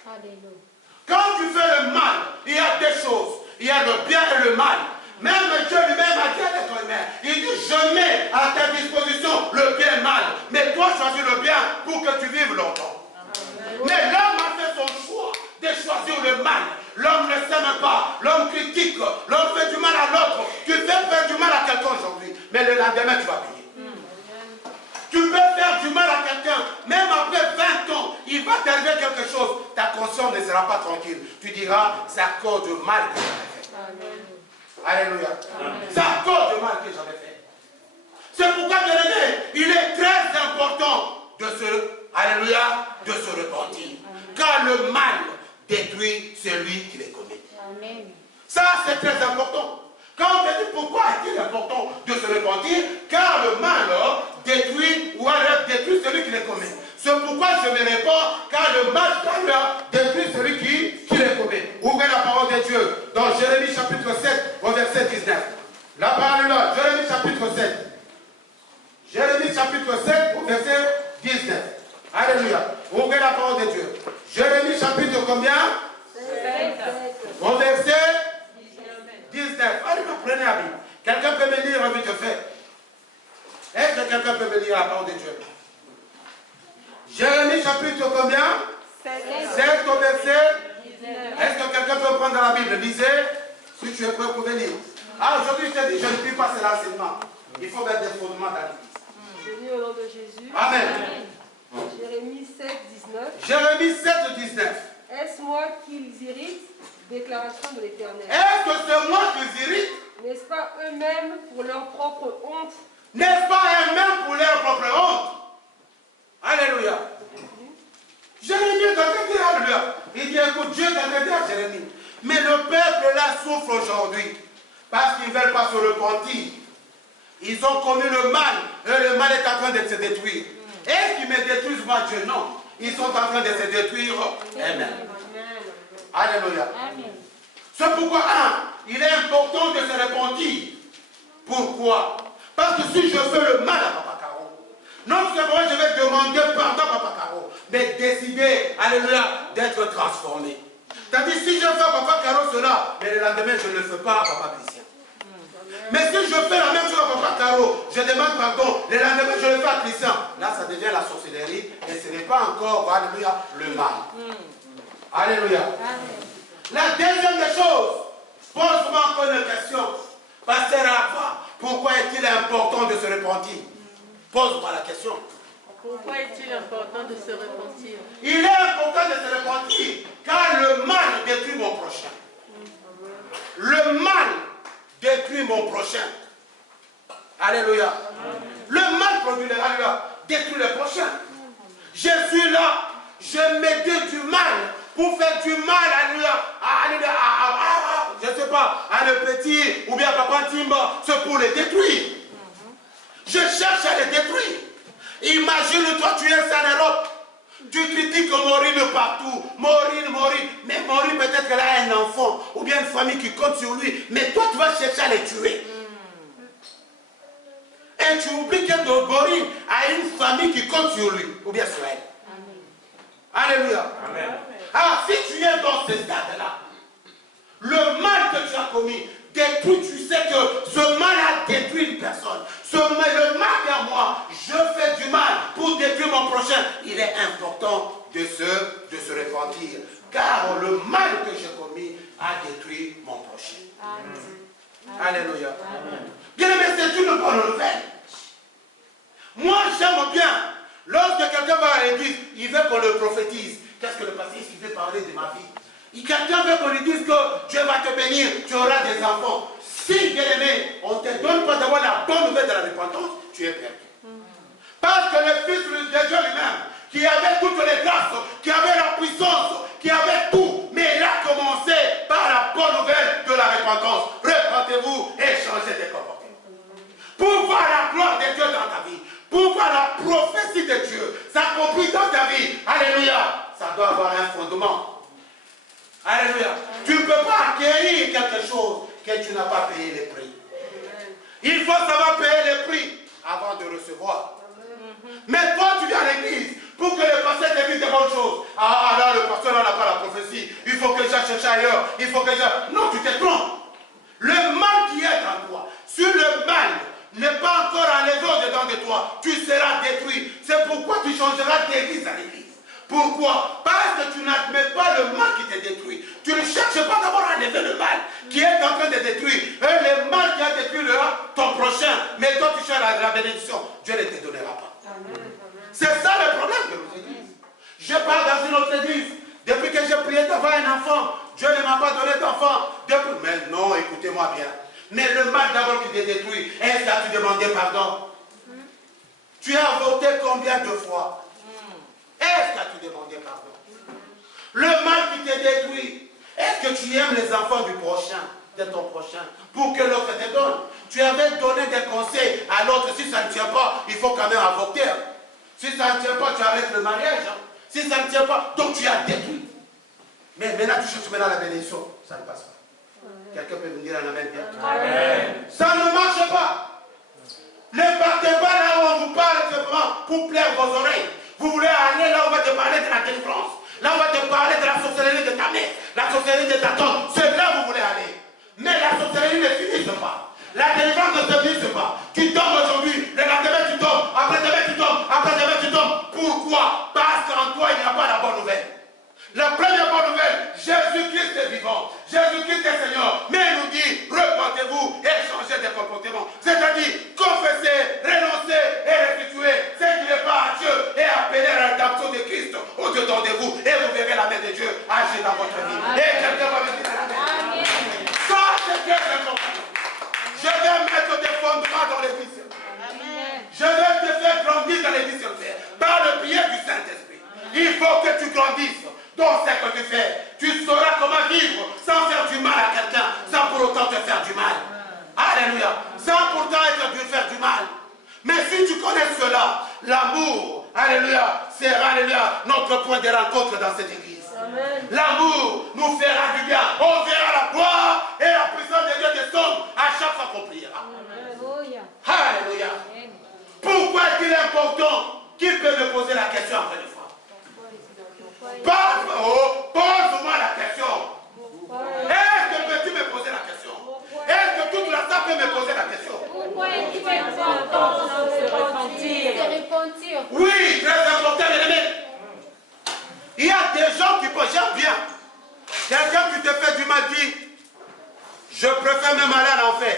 Quand tu fais le mal, il y a deux choses. Il y a le bien et le mal. Même Dieu lui-même a dit à l'être humain, il dit, je mets à ta disposition le bien et le mal. Mais toi, choisis le bien pour que tu vives longtemps. Mais l'homme a fait son choix de choisir le mal. L'homme ne s'aime pas, l'homme critique, l'homme fait du mal à l'autre. Tu fais faire du mal à quelqu'un aujourd'hui, mais le lendemain tu vas payer. Tu peux faire du mal à quelqu'un, même après 20 ans, il va t'arriver quelque chose, ta conscience ne sera pas tranquille. Tu diras, c'est à cause du mal que j'avais fait. Alléluia. C'est à cause du mal que j'avais fait. C'est pourquoi, bien aimé, il est très important de se repentir. Car le mal détruit celui qui les commet. Amen. Ça, c'est très important. Quand on te dit pourquoi est-il important de se repentir? Car le mal détruit ou alors détruit celui qui les commet. C'est pourquoi je me réponds, car le mal détruit celui qui les commet. Ouvrez la parole de Dieu dans Jérémie chapitre 7 au verset 19. La parole est là, Jérémie chapitre 7. Jérémie chapitre 7 au verset 19. parole de Dieu. Jérémie chapitre combien? 7. Au verset 19. Allez, prenez la Bible. Quelqu'un peut me lire vite fait? Est-ce que quelqu'un peut me lire la parole de Dieu? Jérémie chapitre combien? 7 au verset 19. Est-ce que quelqu'un peut prendre la Bible? Lisez. Si tu es prêt, vous pouvez lire. Ah, aujourd'hui, je te dis, je ne lis pas, c'est l'enseignement. Il faut mettre des fondements dans l'église. Je lis au nom de Jésus. Amen. Jérémie 7, 19. Jérémie 7, 19. Est-ce moi qu'ils irritent? Déclaration de l'Éternel. Est-ce que c'est moi qui les irrite? N'est-ce pas eux-mêmes pour leur propre honte? N'est-ce pas eux-mêmes pour leur propre honte? Alléluia. Jérémie est en train de dire alléluia. Il dit, écoute, Dieu est en train de dire à Jérémie. Mais le peuple là souffre aujourd'hui parce qu'ils ne veulent pas se repentir. Ils ont commis le mal et le mal est en train de se détruire. Est-ce qu'ils me détruisent moi, Dieu? Non. Ils sont en train de se détruire eux-mêmes. Alléluia. C'est pourquoi, il est important de se repentir. Pourquoi? Parce que si je fais le mal à Papa Caro, non seulement je vais demander pardon à Papa Caro, mais décider, alléluia, d'être transformé. C'est-à-dire, si je fais à Papa Caro cela, mais le lendemain, je ne le fais pas à Papa Christian. Mais si je fais la même chose à Papa Caro, je demande pardon, le lendemain, je le fais à Christian. Là, ça devient la sorcellerie et ce n'est pas encore, alléluia, le mal. Alléluia. La deuxième des choses, pose-moi encore une question. Pasteur Rafa, pourquoi est-il important de se repentir? Pose-moi la question. Pourquoi est-il important de se repentir? Il est important de se repentir car le mal détruit mon prochain. Le mal détruit mon prochain. Alléluia. Le mal produit le mal, détruit le prochain. Je suis là, je médite du mal pour faire du mal je ne sais pas, à le petit ou bien à Papa Timba, c'est pour les détruire. Je cherche à les détruire. Imagine-toi, tu es en Europe. Tu critiques Maureen partout. Maureen. Mais Maureen peut-être qu'elle a un enfant ou bien une famille qui compte sur lui. Mais toi, tu vas chercher à les tuer. Et tu oublies que Maureen a une famille qui compte sur lui ou bien sur elle. Alléluia. Amen. Alors, si tu es dans ce stade-là, le mal que tu as commis détruit, tu sais que ce mal a détruit une personne. Le mal vers moi, je fais du mal pour détruire mon prochain. Il est important de se repentir. Car le mal que j'ai commis a détruit mon prochain. Amen. Alléluia. Bien aimé, c'est une bonne nouvelle. Moi, j'aime bien. Lorsque quelqu'un va à l'église, il veut qu'on le prophétise. Qu'est-ce que le pasteur il veut parler de ma vie? Quelqu'un veut qu'on lui dise que Dieu va te bénir, tu auras des enfants. Si, bien aimé, on ne te donne pas d'avoir la bonne nouvelle de la repentance, tu es perdu. Parce que le Fils de Dieu lui-même, qui avait toutes les grâces, qui avait la puissance, qui avait tout, mais il a commencé par la bonne nouvelle de la repentance. Repentez-vous et changez de comportement. Pour voir la gloire de Dieu dans ta vie, pour voir la prophétie de Dieu s'accomplir dans ta vie, alléluia, ça doit avoir un fondement. Alléluia. Tu ne peux pas acquérir quelque chose que tu n'as pas payé les prix. Il faut savoir payer les prix avant de recevoir. Mais toi, tu viens à l'église pour que le pasteur te dise des bonnes choses. Ah, là, le pasteur n'a pas la prophétie. Il faut que j'aille chercher ailleurs. Il faut que j'aille... Non, tu te trompes. Le mal qui est en toi, si le mal n'est pas encore enlevé au-dedans de toi, tu seras détruit. C'est pourquoi tu changeras d'église à l'église. Pourquoi? Parce que tu n'admets pas le mal qui te détruit. Tu ne cherches pas d'abord à enlever le mal qui est en train de détruire. Et le mal qui a détruit ton prochain. Mais toi tu cherches la bénédiction. Dieu ne te donnera pas. C'est ça le problème de nos églises. Je parle dans une autre église. Depuis que j'ai prié d'avoir un enfant, Dieu ne m'a pas donné d'enfant. Mais non, écoutez-moi bien. Mais le mal d'abord qui te détruit, est-ce que tu demandé pardon? Tu as voté combien de fois? Est-ce que tu demandé pardon? Le mal qui te détruit, est-ce que tu aimes les enfants du prochain, de ton prochain, pour que l'autre te donne? Tu avais donné des conseils à l'autre, si ça ne tient pas, il faut quand même avorter. Si ça ne tient pas, tu arrêtes le mariage. Si ça ne tient pas, donc tu as détruit. Mais maintenant, tu cherches maintenant la bénédiction. Ça ne passe pas. Quelqu'un peut me dire un amen bien? Amen. Ça ne marche pas. Ne partez pas là où on vous parle simplement pour plaire vos oreilles. Vous voulez aller là où on va te parler de la délivrance. Là où on va te parler de la sorcellerie de ta mère, la sorcellerie de ta tante. C'est là où vous voulez aller. Mais la sorcellerie ne finit pas. La délivrance ne se finit pas. Tu tombes aujourd'hui, le lendemain tu tombes, après-demain tu tombes, après-demain tu tombes. Pourquoi? Parce qu'en toi il n'y a pas la bonne nouvelle. La première bonne nouvelle, Jésus-Christ est vivant. Jésus-Christ est Seigneur. Mais il nous dit, repentez-vous et changez de comportement. C'est-à-dire, confessez, renoncez et restituez ce qui n'est pas à Dieu et appelez la rédemption de Christ au-dedans de vous. Et vous verrez la main de Dieu agir dans votre vie. Et quelqu'un va me dire amen. Ça, c'est très important. Je vais mettre des fondements dans l'église. Je vais te faire grandir dans l'église par le biais du Saint-Esprit. Il faut que tu grandisses dans ce que tu fais. Tu sauras comment vivre sans faire du mal à quelqu'un, sans pour autant te faire du mal. Alléluia. Sans pourtant être dû faire du mal. Mais si tu connais cela, l'amour, alléluia, sera, alléluia, notre point de rencontre dans cette église. L'amour nous fera du bien. On verra la gloire et la puissance de Dieu descendre à chaque fois qu'on priera. Alléluia. Pourquoi est-il important? Qui peut me poser la question après une fois? Pose-moi la question. Est-ce que peux-tu me poser la question? Est-ce que toute la salle peut me poser la question? Pourquoi est-il important de se repentir? Oui, très important, mes amis. Il y a des gens qui pensent, j'aime bien. Quelqu'un qui te fait du mal dit, je préfère même aller en enfer.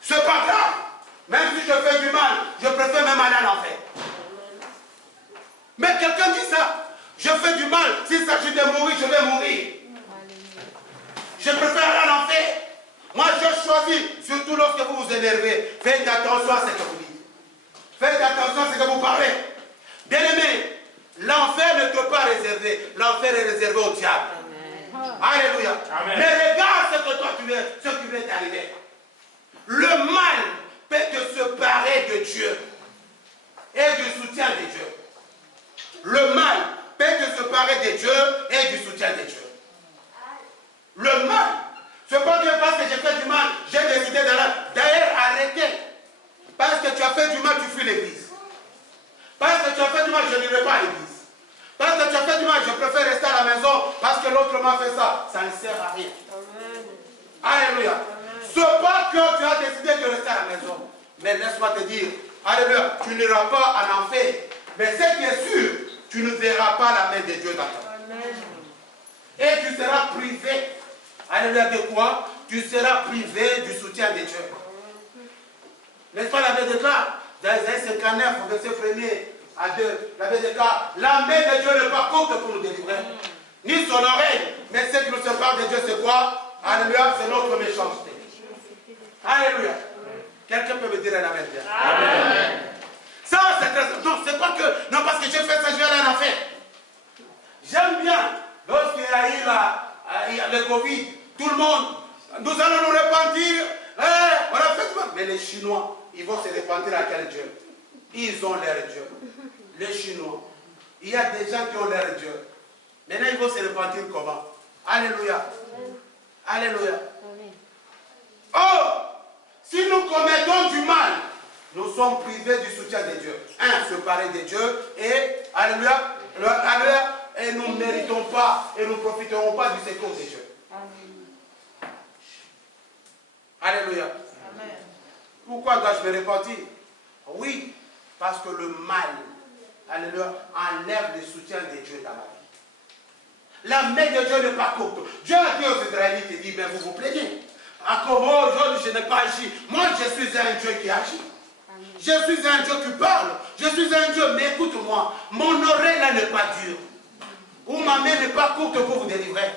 C'est pas grave. Même si je fais du mal, je préfère même aller en enfer. Mais quelqu'un dit ça. Je fais du mal. S'il s'agit de mourir, je vais mourir. Je préfère aller en enfer. Moi, je choisis, surtout lorsque vous vous énervez, faites attention à ce que vous dites. Faites attention à ce que vous parlez. Bien aimé, l'enfer ne peut pas réserver. L'enfer est réservé au diable. Alléluia. Amen. Mais regarde ce que toi tu es, ce qui vient t'arriver. Le mal peut te séparer de Dieu et du soutien de Dieu. Le mal peut te séparer de Dieu et du soutien de Dieu. Le mal, c'est pas que parce que j'ai fait du mal, j'ai décidé d'ailleurs arrêter. Parce que tu as fait du mal, tu fuis l'église. Parce que tu as fait du mal, je n'irai pas à l'église. Parce que tu as fait du mal, je préfère rester à la maison parce que l'autre m'a fait ça. Ça ne sert à rien. Alléluia. Ce n'est pas que tu as décidé de rester à la maison. Mais laisse-moi te dire, alléluia, tu n'iras pas en enfer. Mais ce qui est sûr, tu ne verras pas la main de Dieu dans ta vie. Et tu seras privé. Alléluia, de quoi? Tu seras privé du soutien de Dieu. N'est-ce pas la Bible déclare? Dans Isaïe 59, verset 1er à 2, la Bible déclare, la main de Dieu n'est pas courte pour nous délivrer. Ni son oreille. Mais ce qui nous sépare de Dieu, c'est quoi? Alléluia, c'est notre méchanceté. Alléluia. Quelqu'un peut me dire un amen bien? Amen. Ça, c'est très... Non, c'est pas que... Non, parce que j'ai fait ça, je vais aller en enfer. J'aime bien, lorsqu'il y a eu le Covid, tout le monde, nous allons nous repentir. On a fait tout. Mais les Chinois, ils vont se repentir à quel Dieu? Ils ont leur Dieu. Les Chinois. Il y a des gens qui ont leur Dieu. Maintenant, ils vont se repentir comment? Alléluia. Alléluia. Oh! Si nous commettons du mal, nous sommes privés du soutien de Dieu. Séparés de Dieu et, alléluia, alléluia, et nous ne méritons pas et nous ne profiterons pas du secours de Dieu. Amen. Alléluia. Amen. Pourquoi dois-je me repentir? Oui, parce que le mal, alléluia, enlève le soutien de Dieu dans ma vie. La main de Dieu n'est pas courte. Dieu a dit aux Israélites, il dit, mais vous vous plaignez. Encore aujourd'hui, je n'ai pas agi. Moi, je suis un Dieu qui agit. Je suis un Dieu qui parle. Je suis un Dieu, mais écoute-moi. Mon oreille là n'est pas dure. Ou ma main n'est pas courte pour vous délivrer.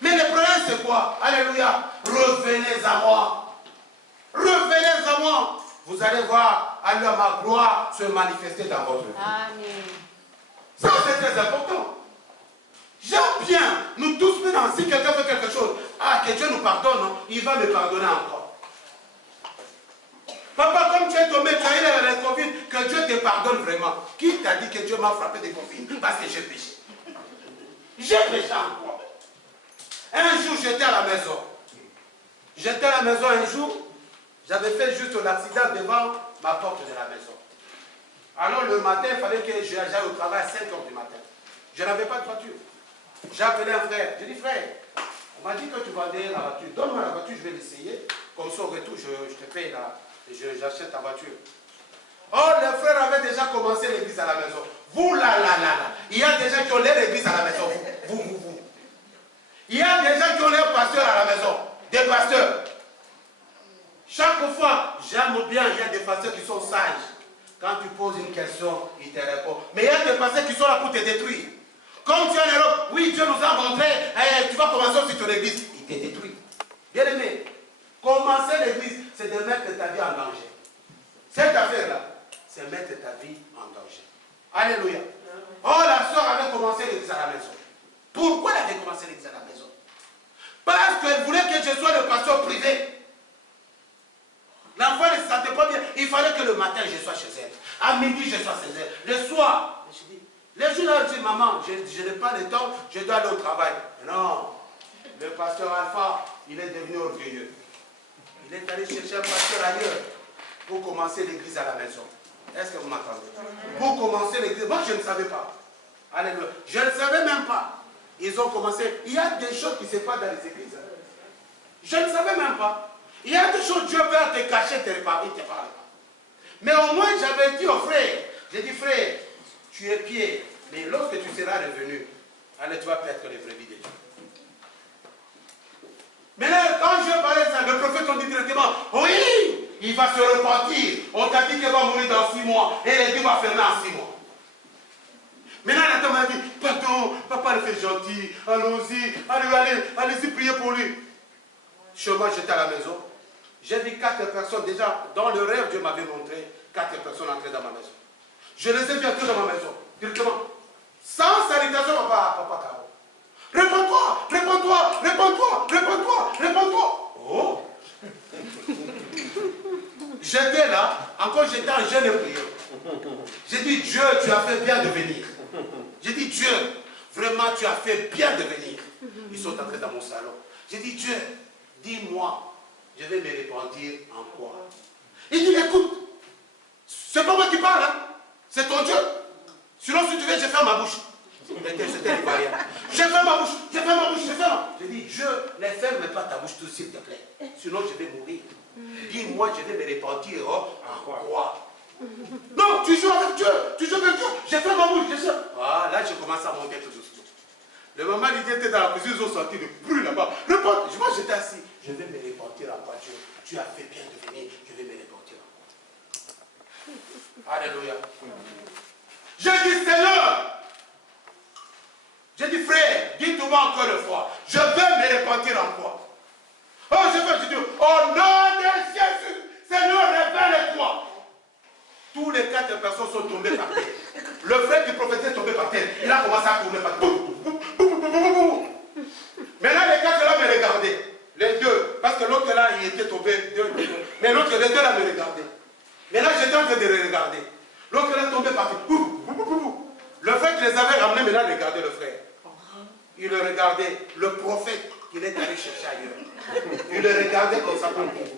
Mais le problème, c'est quoi? Alléluia. Revenez à moi. Revenez à moi. Vous allez voir, alors ma gloire se manifester dans votre vie. Amen. Ça, c'est très important. J'aime bien, nous tous maintenant, si quelqu'un fait quelque chose, que Dieu nous pardonne, non, il va me pardonner encore. Papa, comme tu es tombé, tu as eu le Covid, que Dieu te pardonne vraiment. Qui t'a dit que Dieu m'a frappé de Covid? Parce que j'ai péché. J'ai péché encore. Un jour, j'étais à la maison. J'étais à la maison un jour, j'avais fait juste l'accident devant ma porte de la maison. Alors le matin, il fallait que j'aille au travail à 5 h du matin. Je n'avais pas de voiture. J'ai appelé un frère. J'ai dit, frère, on m'a dit que tu vendais la voiture. Donne-moi la voiture, je vais l'essayer. Comme ça, au retour, je te paye là. J'achète ta voiture. Oh, le frère avait déjà commencé l'église à la maison. Vous, là. Il y a des gens qui ont l'air l'église à la maison. Vous. Il y a des gens qui ont l'air pasteurs à la maison. Des pasteurs. Chaque fois, j'aime bien, il y a des pasteurs qui sont sages. Quand tu poses une question, ils te répondent. Mais il y a des pasteurs qui sont là pour te détruire. Comme tu es en Europe, oui, Dieu nous a montré, tu vas commencer aussi ton église. Il te détruit. Bien aimé, commencer l'église, c'est de mettre ta vie en danger. Cette affaire-là, c'est mettre ta vie en danger. Alléluia. Oh, la soeur avait commencé l'église à la maison. Pourquoi elle avait commencé l'église à la maison? Parce qu'elle voulait que je sois le pasteur privé. L'enfant ne se sentait pas bien. Il fallait que le matin, je sois chez elle. À midi, je sois chez elle. Le soir, je dis, les jours-là, je dis, maman, je n'ai pas le temps, je dois aller au travail. Non, le pasteur Alpha, il est devenu orgueilleux. Il est allé chercher un pasteur ailleurs pour commencer l'église à la maison. Est-ce que vous m'entendez? Pour commencer l'église, moi je ne savais pas. Alléluia. Je ne savais même pas. Ils ont commencé. Il y a des choses qui se passent dans les églises. Je ne savais même pas. Il y a des choses, Dieu veut te cacher, te réparer, il ne te parle pas. Mais au moins j'avais dit au frère, j'ai dit frère, tu es pied, mais lorsque tu seras revenu, allez, tu vas perdre les vrais de Dieu. Mais là, quand je parlais de ça, le prophète on dit directement, oui, il va se repentir. On t'a dit qu'il va mourir dans 6 mois, et l'église va fermer en 6 mois. Maintenant, la dame m'a dit, pardon, papa le fait gentil, allons-y, allez-y prier pour lui. Chez moi, j'étais à la maison. J'ai vu 4 personnes, déjà, dans le rêve, Dieu m'avait montré 4 personnes entrer dans ma maison. Je les ai vues entrer dans ma maison, directement. Sans salutation, papa Caro. Réponds-toi, réponds-toi, réponds-toi, réponds-toi, réponds-toi. Oh! J'étais là, encore j'étais en jeûne et prière. J'ai dit, Dieu, tu as fait bien de venir. J'ai dit, Dieu, vraiment, tu as fait bien de venir. Ils sont entrés dans mon salon. J'ai dit, Dieu, dis-moi, je vais me repentir en quoi? Il dit, écoute, c'est pas moi qui parle, hein? C'est ton Dieu. Sinon, si tu veux, je ferme ma bouche. C'était l'Ivoirien. Je ferme ma bouche, je ferme ma bouche, je ferme. J'ai dit, Dieu, ne ferme pas ta bouche tout s'il te plaît. Sinon, je vais mourir. Dis-moi, je vais me repentir en quoi? Non, tu joues avec Dieu, tu joues avec Dieu. Je ferme ma bouche, je ferme. Ah, là, je commence à monter tout doucement. Le moment où il était dans la cuisine, ils ont sorti le bruit là-bas. Moi, j'étais assis. Je vais me repentir en quoi, Dieu. Tu as fait bien de venir, je vais me repentir en quoi. Alléluia. J'ai dit, Seigneur, j'ai dit, frère, dis-moi encore une fois, je vais me repentir en quoi? Oh, je dis, au nom de Jésus, Seigneur, révèle-toi. Tous les 4 personnes sont tombées par terre. Le frère du prophète est tombé par terre. Il a commencé à tourner par terre. Maintenant, les 4 là me regardaient. Les 2. Parce que l'autre là, il était tombé. Mais l'autre, les 2 là me regardaient. Maintenant, j'étais en train de les regarder. L'autre là tombé par terre. Le frère qui les avait ramenés, maintenant, regardait le frère. Il le regardait. Le prophète, il est allé chercher ailleurs. Il le regardait comme ça par terre.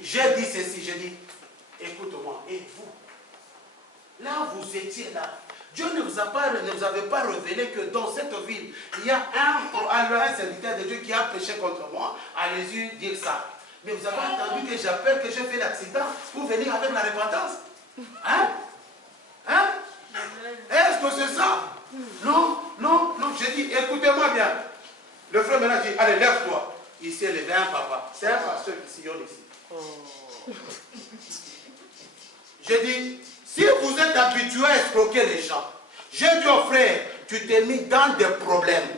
J'ai dit ceci, j'ai dit, écoute-moi, et vous, là vous étiez là, Dieu ne vous avait pas révélé que dans cette ville, il y a un serviteur de Dieu qui a péché contre moi, allez-y dire ça. Mais vous avez entendu que j'appelle, que j'ai fait l'accident pour venir avec la repentance? Hein? Hein? Est-ce que c'est ça? Non, non, non, j'ai dit, écoutez-moi bien. Le frère maintenant dit, allez, lève-toi. Il s'est levé un papa. C'est un pasteur qui sillonne ici. J'ai dit, si vous êtes habitué à escroquer les gens, j'ai dit au frère, tu t'es mis dans des problèmes.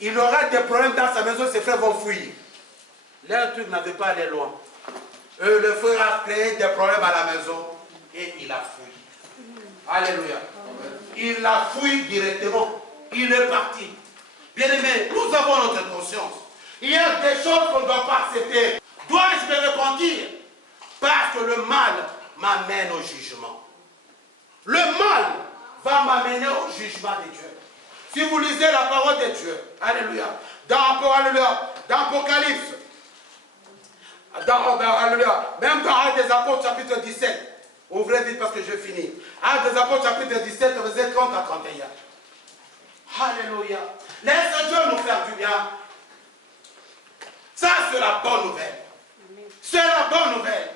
Il aura des problèmes dans sa maison, ses frères vont fuir. Leur truc n'avait pas allé loin. Le frère a créé des problèmes à la maison et il a fui. Alléluia. Il a fui directement. Il est parti. Bien aimé, nous avons notre conscience. Il y a des choses qu'on ne doit pas accepter. Dois-je me repentir? Parce que le mal m'amène au jugement. Le mal va m'amener au jugement de Dieu. Si vous lisez la parole de Dieu, alléluia, dans Apocalypse, alléluia, même dans Actes des Apôtres chapitre 17, Ouvrez vite parce que je finis. Actes des Apôtres, chapitre 17, verset 30 à 31. Alléluia. Laisse Dieu nous faire du bien. Ça, c'est la bonne nouvelle. C'est la bonne nouvelle.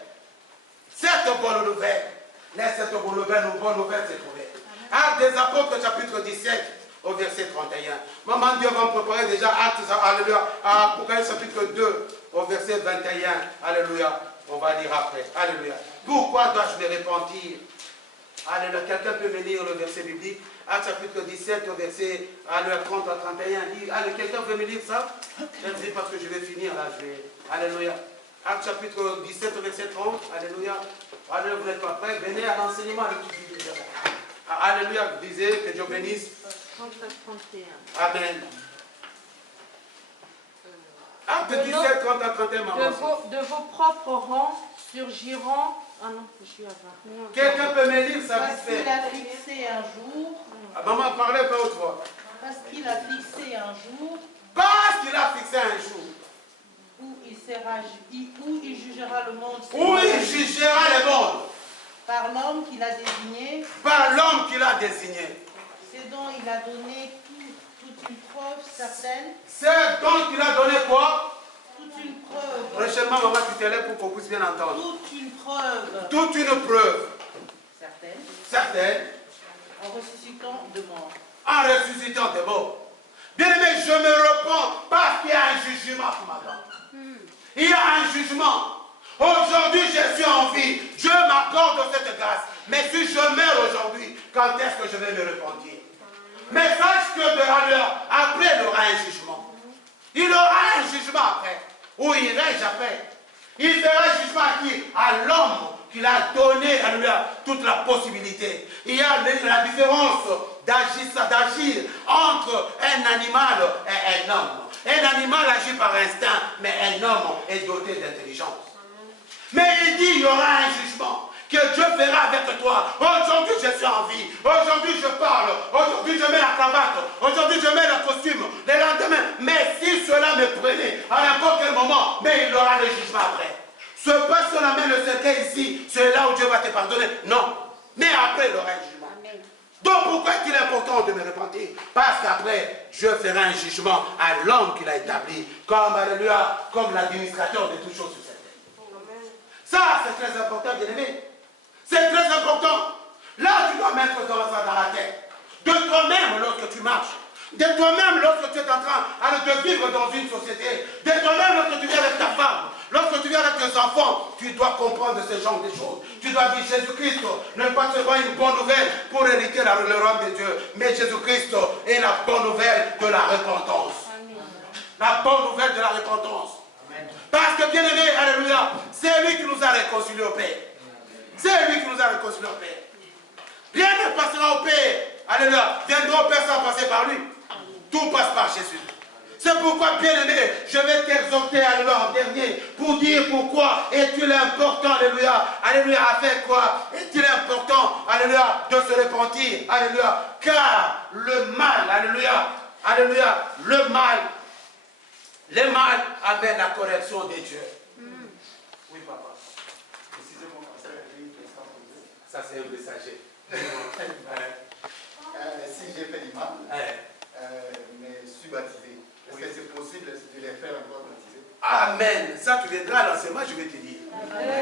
Cette bonne nouvelle. Laisse cette bonne nouvelle se trouver. Actes des Apôtres, chapitre 17, au verset 31. Maman Dieu va me préparer déjà Actes, alléluia, à Apocalypse, chapitre 2, au verset 21. Alléluia. On va lire après. Alléluia. Pourquoi dois-je me repentir? Alléluia. Quelqu'un peut me lire le verset biblique? Actes chapitre 17, au verset 30 à 31. Allez, quelqu'un veut me lire ça? Je le dis parce que je vais finir là. Alléluia. Actes chapitre 17, au verset 30. Alléluia. Alléluia, vous n'êtes pas prêts? Venez à l'enseignement avec tout. Alléluia. Disez que Dieu bénisse. 30 à 31. Amen. Actes 17, 30 à 31, maman. De vos propres rangs surgiront. Ah non, je suis avant. Quelqu'un peut me lire ça? Parce qu'il a fixé un jour. Maman, parlez pas haute voix. Parce qu'il a fixé un jour. Parce qu'il a fixé un jour. Où il jugera le monde. Où il jugera le monde. Par l'homme qu'il a désigné. Par l'homme qu'il a désigné. C'est dont il a donné toute une preuve certaine. C'est dont il a donné quoi? Toute une preuve. Prochainement, maman, tu te lèves pour qu'on puisse bien entendre. Toute une preuve. Toute une preuve. Certaine. Certaine. En ressuscitant de mort. En ressuscitant de mort. Bien aimé, je me repens parce qu'il y a un jugement pour ma part. Il y a un jugement. Aujourd'hui, je suis en vie. Dieu m'accorde cette grâce. Mais si je meurs aujourd'hui, quand est-ce que je vais me repentir? Mais sache que de l'heure, après, il y aura un jugement. Il aura un jugement après. Où irai-je après? Il fera un jugement à qui? À l'homme qu'il a donné à lui toute la possibilité. Il y a la différence d'agir entre un animal et un homme. Un animal agit par instinct, mais un homme est doté d'intelligence. Mais il dit il y aura un jugement que Dieu fera avec toi. Aujourd'hui, je suis en vie. Aujourd'hui, je parle. Aujourd'hui, je mets la cravate. Aujourd'hui, je mets le costume. Le lendemain. Mais si cela me prenait à n'importe quel moment, mais il y aura le jugement après. Ce pas sur la main le secret ici, c'est là où Dieu va te pardonner. Non. Mais après, il y aura un jugement. Amen. Donc, pourquoi est-il important de me repentir? Parce qu'après, Dieu fera un jugement à l'homme qu'il a établi, comme, alléluia, comme l'administrateur de toutes choses sur cette terre. Ça, c'est très important, bien-aimé. C'est très important. Là, tu dois mettre ça dans la tête. De toi-même, lorsque tu marches. De toi-même, lorsque tu es en train de vivre dans une société. De toi-même, lorsque tu viens avec ta femme. Lorsque tu viens avec tes enfants, tu dois comprendre ce genre de choses. Tu dois dire Jésus-Christ n'est pas seulement une bonne nouvelle pour hériter le royaume de Dieu, mais Jésus-Christ est la bonne nouvelle de la repentance. La bonne nouvelle de la repentance. Parce que bien aimé, alléluia, c'est lui qui nous a réconciliés au Père. C'est lui qui nous a réconciliés au Père. Rien ne passera au Père. Alléluia. Viendra au Père sans passer par lui. Tout passe par Jésus. C'est pourquoi, bien aimé, je vais t'exhorter, alléluia, en dernier, pour dire pourquoi est-il important, alléluia, alléluia, à faire quoi? Est-il important, alléluia, de se repentir, alléluia, car le mal, alléluia, alléluia, le mal amène la correction de Dieu. Oui, papa. Ça, c'est un messager. Si j'ai fait du mal, mais je suis baptisé, est-ce que c'est possible de les faire encore baptiser? Amen. Ça, tu viendras à l'enseignement, je vais te dire.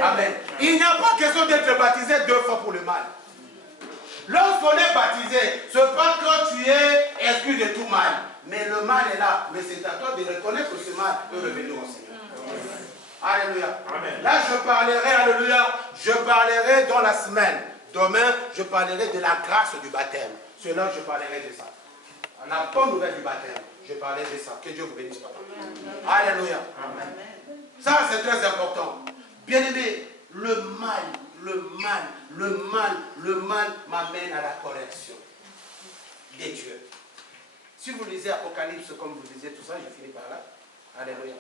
Amen. Il n'y a pas question d'être baptisé 2 fois pour le mal. Lorsqu'on est baptisé, ce n'est pas que tu es exclu de tout mal. Mais le mal est là. Mais c'est à toi de reconnaître que ce mal peut revenir au Seigneur. Alléluia. Amen. Là, je parlerai, alléluia, je parlerai dans la semaine. Demain, je parlerai de la grâce du baptême. Cela, je parlerai de ça. La bonne nouvelle du baptême, je parlerai de ça. Que Dieu vous bénisse, papa. Alléluia. Amen. Ça, c'est très important. Bien-aimé, le mal m'amène à la correction des dieux. Si vous lisez Apocalypse, comme vous lisez tout ça, je finis par là. Alléluia.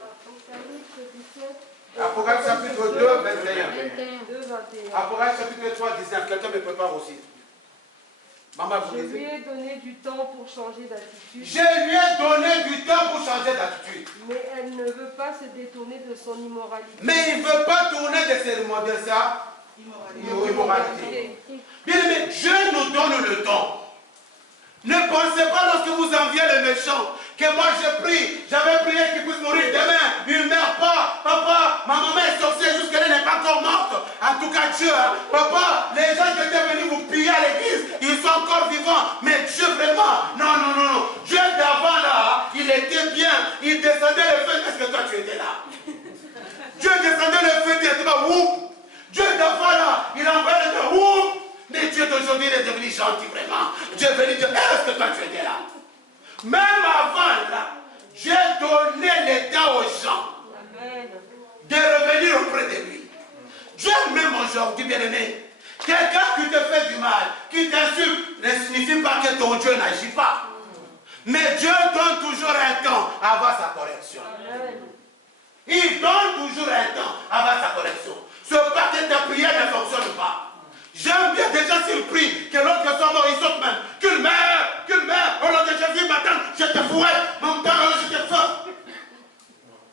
Apocalypse chapitre 2, 21. Apocalypse chapitre 3, 19. Quelqu'un me prépare aussi. Maman, vous Je lisez. lui ai donné du temps pour changer d'attitude. Je lui ai donné du temps pour changer d'attitude. Mais elle ne veut pas se détourner de son immoralité. Mais il ne veut pas tourner de ses modèles, ça. Immoralité. Bien aimé, Dieu nous donne le temps. Ne pensez pas lorsque vous enviez les méchants que moi j'ai pris, j'avais prié qu'il puisse mourir demain. Il ne meurt pas. Papa, ma maman est sorcière jusqu'elle n'est pas encore morte. En tout cas, Dieu, hein. Papa, les gens qui étaient venus vous piller à l'église, ils sont encore vivants. Mais Dieu vraiment, non. Dieu d'avant là, il était bien. Il descendait le feu. Est-ce que toi tu étais là? Dieu descendait le feu, tu étais là, ouh. Dieu d'avant là, il envoyait le feu, ouh. Mais Dieu d'aujourd'hui, il est devenu gentil vraiment. Dieu est venu dire, est-ce que toi tu étais là? Même avant là, Dieu donnait l'état aux gens de revenir auprès de lui. Dieu même aujourd'hui, bien aimé, quelqu'un qui te fait du mal, qui t'insulte, ne signifie pas que ton Dieu n'agit pas. Mais Dieu donne toujours un temps avant sa correction. Il donne toujours un temps avant sa correction. Ce pas que ta prière ne fonctionne pas. J'aime bien déjà s'il prie, que l'autre soit mort, il saute même. Qu'il meurt, on l'a déjà vu matin, je te fouette, mon temps, je te fous.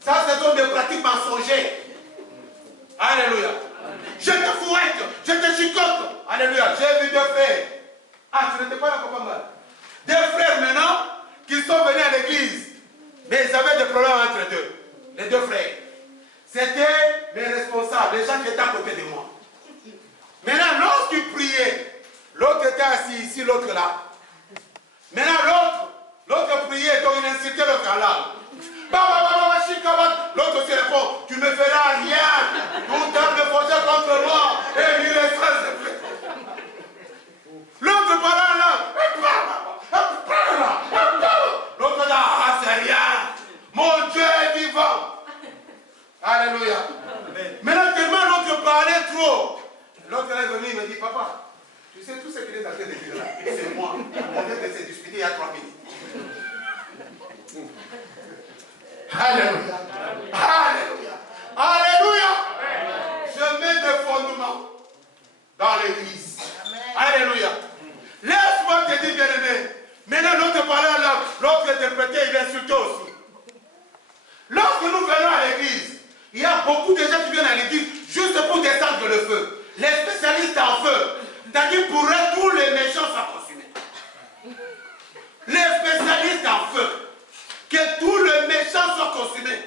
Ça, ce sont des pratiques mensongères. Alléluia. Je te fouette, je te chicote. Alléluia. J'ai vu deux frères. Ah, tu n'étais pas là, papa mal. Deux frères maintenant, qui sont venus à l'église. Mais ils avaient des problèmes entre eux. Les deux frères. C'était les responsables, les gens qui étaient à côté de moi. Maintenant, lorsqu'il priait, l'autre était assis ici, l'autre là. Maintenant, l'autre priait, donc il incitait l'autre en langue. L'autre aussi répond, tu ne me feras rien. Tout t'as me forcer contre moi. Et il est très. L'autre parle en langue. L'autre dit, ah, c'est rien. Mon Dieu est vivant. Alléluia. Maintenant, tellement l'autre parlait trop. L'autre est venu, il me dit, papa, tu sais tout ce qu'il est en train de dire là, c'est moi. On vient de se disputer il y a 3 minutes. Alléluia. Alléluia. Alléluia. Je mets des fondements dans l'église. Alléluia. Laisse-moi te dire, bien-aimé. Maintenant, l'autre parlait en langue, l'autre interprétait, il insultait aussi. Lorsque nous venons à l'église, il y a beaucoup de gens qui viennent à l'église juste pour descendre le feu. Les spécialistes en feu, c'est-à-dire pour eux, tous les méchants sont consumés. Les spécialistes en feu, que tous les méchants sont consumés.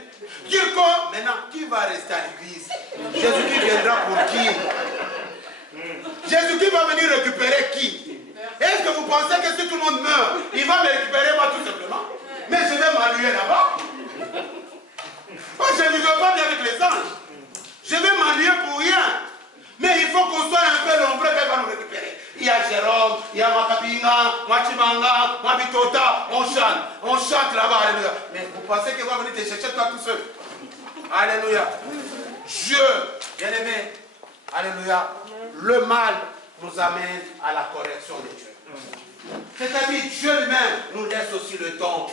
Maintenant, qui va rester à l'église? Jésus-Christ viendra pour qui? Jésus-Christ va venir récupérer qui? Est-ce que vous pensez que si tout le monde meurt, il va me récupérer moi tout simplement? Mais je vais m'ennuyer là-bas. Moi, je ne vivrai pas bien avec les anges. Je vais m'ennuyer pour rien. Mais il faut qu'on soit un peu nombreux qu'elle va nous récupérer. Il y a Jérôme, il y a Makapinga, Machimanga, Mabitota, on chante là-bas, alléluia. Mais vous pensez qu'il va venir te chercher toi tout seul? Alléluia. Dieu, bien-aimé, alléluia, le mal nous amène à la correction de Dieu. C'est-à-dire Dieu lui-même nous laisse aussi le temps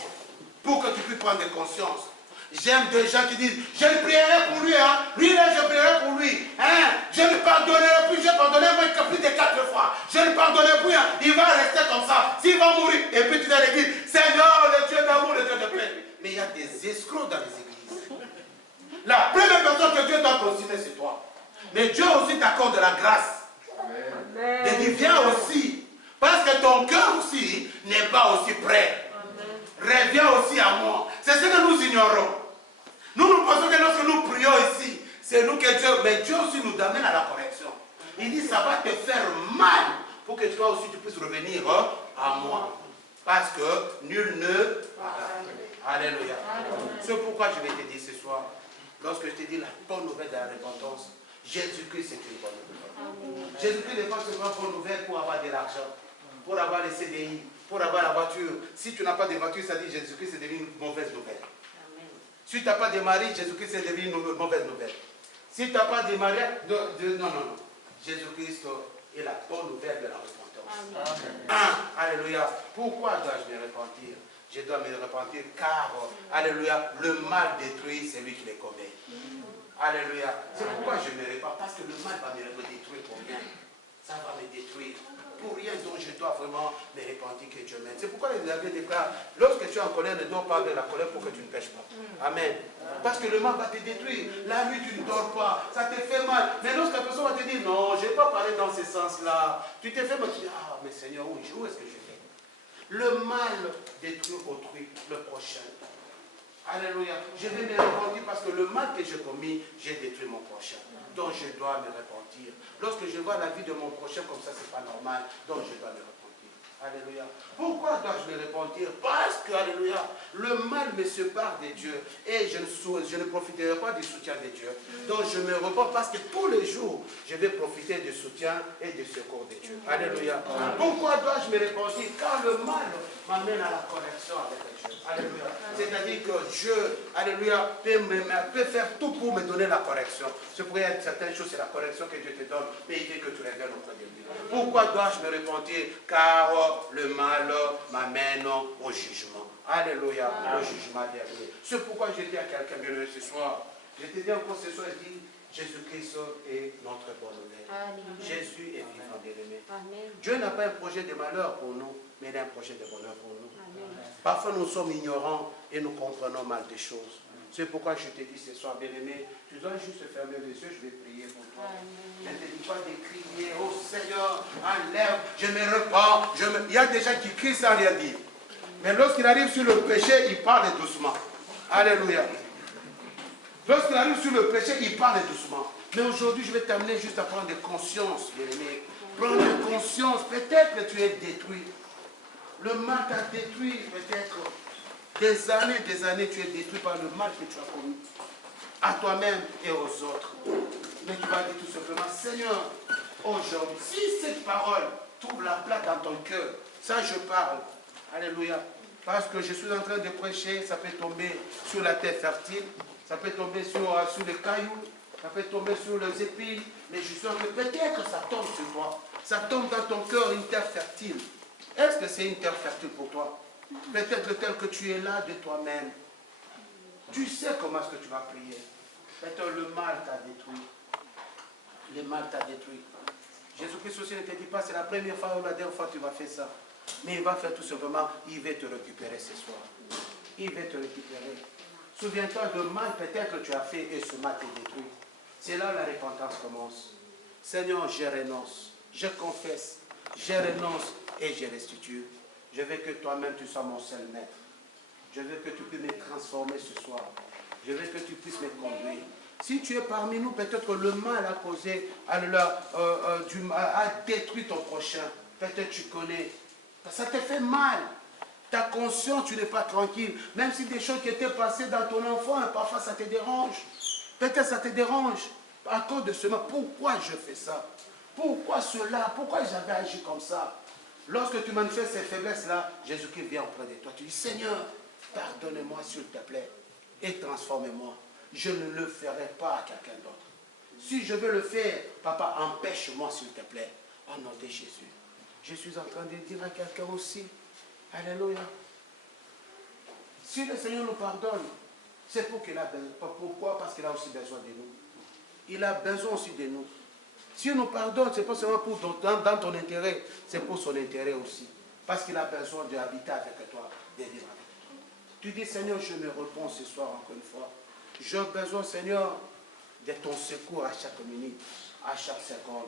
pour que tu puisses prendre conscience. J'aime des gens qui disent, je ne prierai pour lui, hein. Lui là, je prierai pour lui. Hein. Je ne pardonnerai plus, j'ai pardonné plus de 4 fois. Je ne pardonnerai plus, hein. Il va rester comme ça. S'il va mourir, et puis tu vas à l'église, Seigneur, le Dieu d'amour, le Dieu de paix. Mais il y a des escrocs dans les églises. La première personne que Dieu doit considérer, c'est toi. Mais Dieu aussi t'accorde de la grâce. Amen. Et il vient aussi, parce que ton cœur aussi n'est pas aussi prêt. Reviens aussi à moi. C'est ce que nous ignorons. Nous pensons que lorsque nous prions ici, c'est nous que Dieu, mais Dieu aussi nous amène à la correction. Il dit, ça va te faire mal pour que toi aussi tu puisses revenir à moi. Parce que nul ne... Alléluia. C'est pourquoi je vais te dire ce soir, lorsque je te dis la bonne nouvelle de la repentance, Jésus-Christ c'est une bonne nouvelle. Jésus-Christ n'est pas seulement une bonne nouvelle pour avoir de l'argent, pour avoir les CDI, pour avoir la voiture. Si tu n'as pas de voiture, ça dit Jésus-Christ c'est devenu une mauvaise nouvelle. Si tu n'as pas de mari, Jésus-Christ c'est devenu une mauvaise nouvelle. Si tu n'as pas de mari, non. Jésus-Christ est la bonne nouvelle de la repentance. Alléluia. Pourquoi dois-je me repentir? Je dois me repentir car, alléluia, le mal détruit, c'est lui qui les commet. Alléluia. C'est pourquoi je me repens, parce que le mal va me détruire pour rien. Ça va me détruire. pour rien dont je dois vraiment me repentir que Dieu m'aide. C'est pourquoi il avait déclaré, lorsque tu es en colère, ne dors pas de la colère pour que tu ne pêches pas. Amen. Parce que le mal va te détruire. La nuit, tu ne dors pas. Ça te fait mal. Mais lorsque la personne va te dire, non, je n'ai pas parlé dans ce sens-là. Tu t'es fait mal. Tu dis, ah, mais Seigneur, où est-ce que je vais? Le mal détruit autrui, le prochain. Alléluia. Je vais me repentir parce que le mal que j'ai commis, j'ai détruit mon prochain. Donc je dois me repentir. Lorsque je vois la vie de mon prochain comme ça, ce n'est pas normal. Donc je dois me repentir. Alléluia. Pourquoi dois-je me repentir? Parce que, alléluia, le mal me sépare de Dieu et je ne profiterai pas du soutien de Dieu. Donc je me repens parce que tous les jours, je vais profiter du soutien et du secours de Dieu. Alléluia. Pourquoi dois-je me repentir? Car le mal m'amène à la connexion avec Dieu. Alléluia. C'est-à-dire que Dieu, alléluia, peut faire tout pour me donner la correction. C'est pour certaines choses, c'est la correction que Dieu te donne, mais il veut que tu reviennes auprès de lui. Pourquoi dois-je me repentir? Car le mal m'amène au jugement. Alléluia, au jugement dernier. C'est pourquoi je dis à quelqu'un bien ce soir, je te dis encore ce soir, je dis, Jésus-Christ est notre bonne nouvelle. Jésus est vivant, bien-aimé. Dieu n'a pas un projet de malheur pour nous, mais il a un projet de bonheur pour nous. Amen. Parfois nous sommes ignorants et nous comprenons mal des choses. C'est pourquoi je te dis ce soir, bien-aimé, tu dois juste fermer les yeux, je vais prier pour toi. Je ne te dis pas de crier, oh Seigneur, enlève, je me repens. Il y a des gens qui crient sans rien dire. Mais lorsqu'il arrive sur le péché, il parle doucement. Alléluia. Lorsqu'il arrive sur le péché, il parle doucement. Mais aujourd'hui, je vais t'amener juste à prendre conscience, bien-aimé. Prendre conscience, peut-être que tu es détruit. Le mal t'a détruit, peut-être. Des années, tu es détruit par le mal que tu as commis. À toi-même et aux autres. Mais tu vas dire tout simplement, Seigneur, aujourd'hui, si cette parole trouve la place dans ton cœur, ça je parle. Alléluia. Parce que je suis en train de prêcher, ça peut tomber sur la terre fertile, ça peut tomber sur les cailloux, ça peut tomber sur les épines, mais je suis en train de peut-être que ça tombe sur toi. Ça tombe dans ton cœur, une terre fertile. Est-ce que c'est une terre fertile pour toi? Peut-être tel que tu es là de toi-même. Tu sais comment est-ce que tu vas prier. Peut-être le mal t'a détruit. Le mal t'a détruit. Jésus-Christ aussi ne te dit pas, c'est la première fois ou la dernière fois que tu vas faire ça. Mais il va faire tout simplement, il va te récupérer ce soir. Il va te récupérer. Souviens-toi de mal peut-être que tu as fait et ce mal te détruit. C'est là où la repentance commence. Seigneur, je renonce, je confesse, je renonce et je restitue. Je veux que toi-même tu sois mon seul maître. Je veux que tu puisses me transformer ce soir. Je veux que tu puisses me conduire. Si tu es parmi nous, peut-être que le mal a causé, a détruit ton prochain. Peut-être tu connais. Ça te fait mal. Ta conscience, tu n'es pas tranquille. Même si des choses qui étaient passées dans ton enfant, parfois ça te dérange. Peut-être ça te dérange. À cause de ce mal, pourquoi je fais ça? Pourquoi cela? Pourquoi j'avais agi comme ça? Lorsque tu manifestes ces faiblesses-là, Jésus-Christ vient auprès de toi. Tu dis, Seigneur, pardonne-moi s'il te plaît et transforme-moi. Je ne le ferai pas à quelqu'un d'autre. Si je veux le faire, papa, empêche-moi s'il te plaît. Au nom de Jésus. Je suis en train de dire à quelqu'un aussi, alléluia. Si le Seigneur nous pardonne, c'est pour qu'il a besoin. Pourquoi? Parce qu'il a aussi besoin de nous. Il a besoin aussi de nous. Si il nous pardonne, ce n'est pas seulement pour dans ton intérêt, c'est pour son intérêt aussi. Parce qu'il a besoin d'habiter avec toi, de vivre avec toi. Tu dis, Seigneur, je me repens ce soir encore une fois. J'ai besoin, Seigneur, de ton secours à chaque minute, à chaque seconde.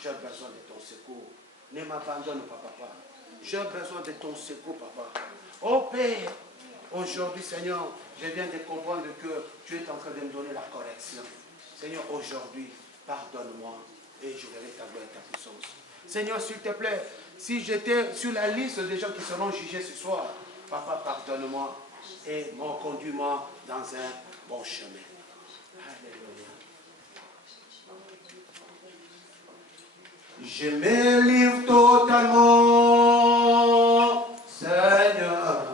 J'ai besoin de ton secours. Ne m'abandonne pas, papa. J'ai besoin de ton secours, papa. Oh Père, aujourd'hui, Seigneur, je viens de comprendre que tu es en train de me donner la correction. Seigneur, aujourd'hui, pardonne-moi. Et je verrai ta gloire et ta puissance. Seigneur, s'il te plaît, si j'étais sur la liste des gens qui seront jugés ce soir, papa, pardonne-moi et conduis-moi dans un bon chemin. Alléluia. Je me livre totalement, Seigneur.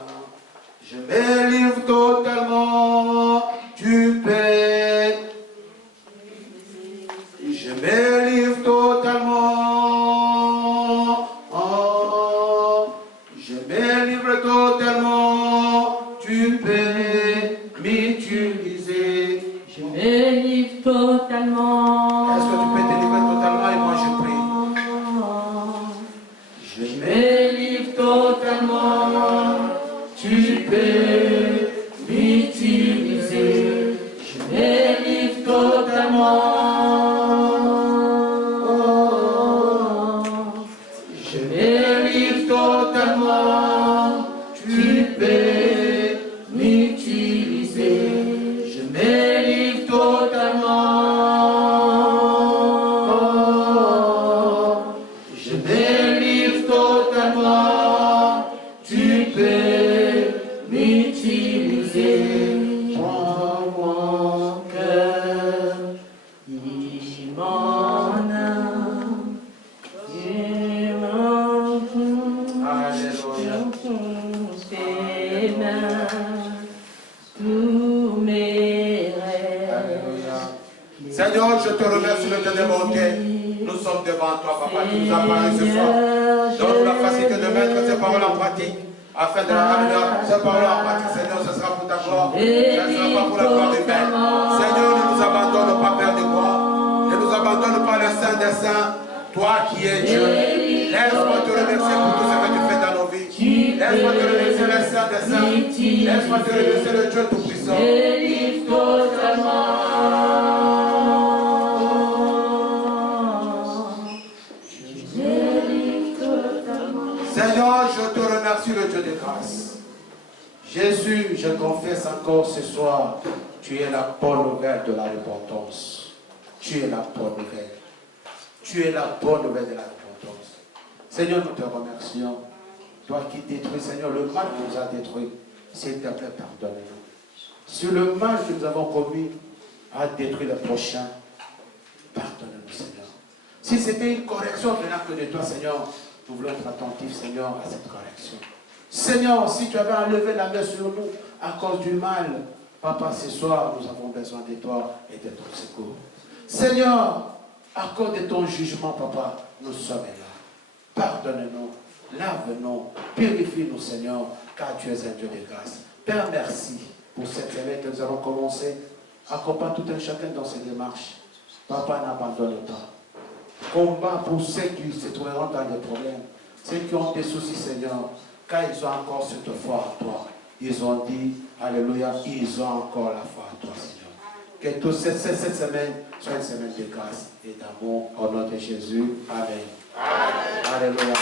Je me livre totalement, tu paies. Je me livre totalement, oh, je me livre totalement, tu peux m'utiliser. Je me livre totalement. Est-ce que tu peux te livrer totalement et moi je prie? totalement, tu peux m'utiliser. Je me livre totalement. Je me livre totalement, tu peux m'utiliser. Je me livre totalement. Je me livre totalement, tu peux m'utiliser. Prends mon cœur, dis mon âme, dis mon tes mains, tous mes rêves. Seigneur, je te remercie le Dieu des bontés. Nous sommes devant toi, Papa, qui nous a parlé ce soir. Donne-nous la facilité de mettre ces paroles en pratique, afin de la ramener. Ces paroles en pratique, Seigneur, ce sera pour ta gloire. Ce ne sera pas pour la gloire humaine. Seigneur, ne nous abandonne pas, Père de gloire. Ne nous abandonne pas, le Saint des Saints. Toi qui es Dieu. Laisse-moi te remercier pour tout ce que tu fais dans nos vies. Laisse-moi te remercier, le Saint des Saints. Laisse-moi te remercier, le Dieu Tout-Puissant. Seigneur, je te remercie, le Dieu de grâce. Jésus, je confesse encore ce soir, tu es la bonne nouvelle de la repentance. Tu es la bonne nouvelle. Tu es la bonne nouvelle de la repentance. Seigneur, nous te remercions. Toi qui détruis, Seigneur, le mal qui nous a détruit, s'il te plaît, pardonne-nous. Sur le mal que nous avons commis à détruire le prochain, pardonne-nous, Seigneur. Si c'était une correction venant que de toi, Seigneur, nous voulons être attentifs, Seigneur, à cette correction. Seigneur, si tu avais enlevé la main sur nous à cause du mal, Papa, ce soir, nous avons besoin de toi et de ton secours. Seigneur, à cause de ton jugement, Papa, nous sommes là. Pardonne-nous, lave-nous, purifie-nous, Seigneur, car tu es un Dieu de grâce. Père, merci pour cette semaine que nous allons commencer. Accompagne tout un chacun dans ses démarches. Papa, n'abandonne pas. Combat pour ceux qui se trouveront dans des problèmes, ceux qui ont des soucis, Seigneur, car ils ont encore cette foi à toi. Ils ont dit, alléluia, ils ont encore la foi à toi, Seigneur. Que toute cette semaine soit une semaine de grâce et d'amour au nom de Jésus. Amen. Alléluia.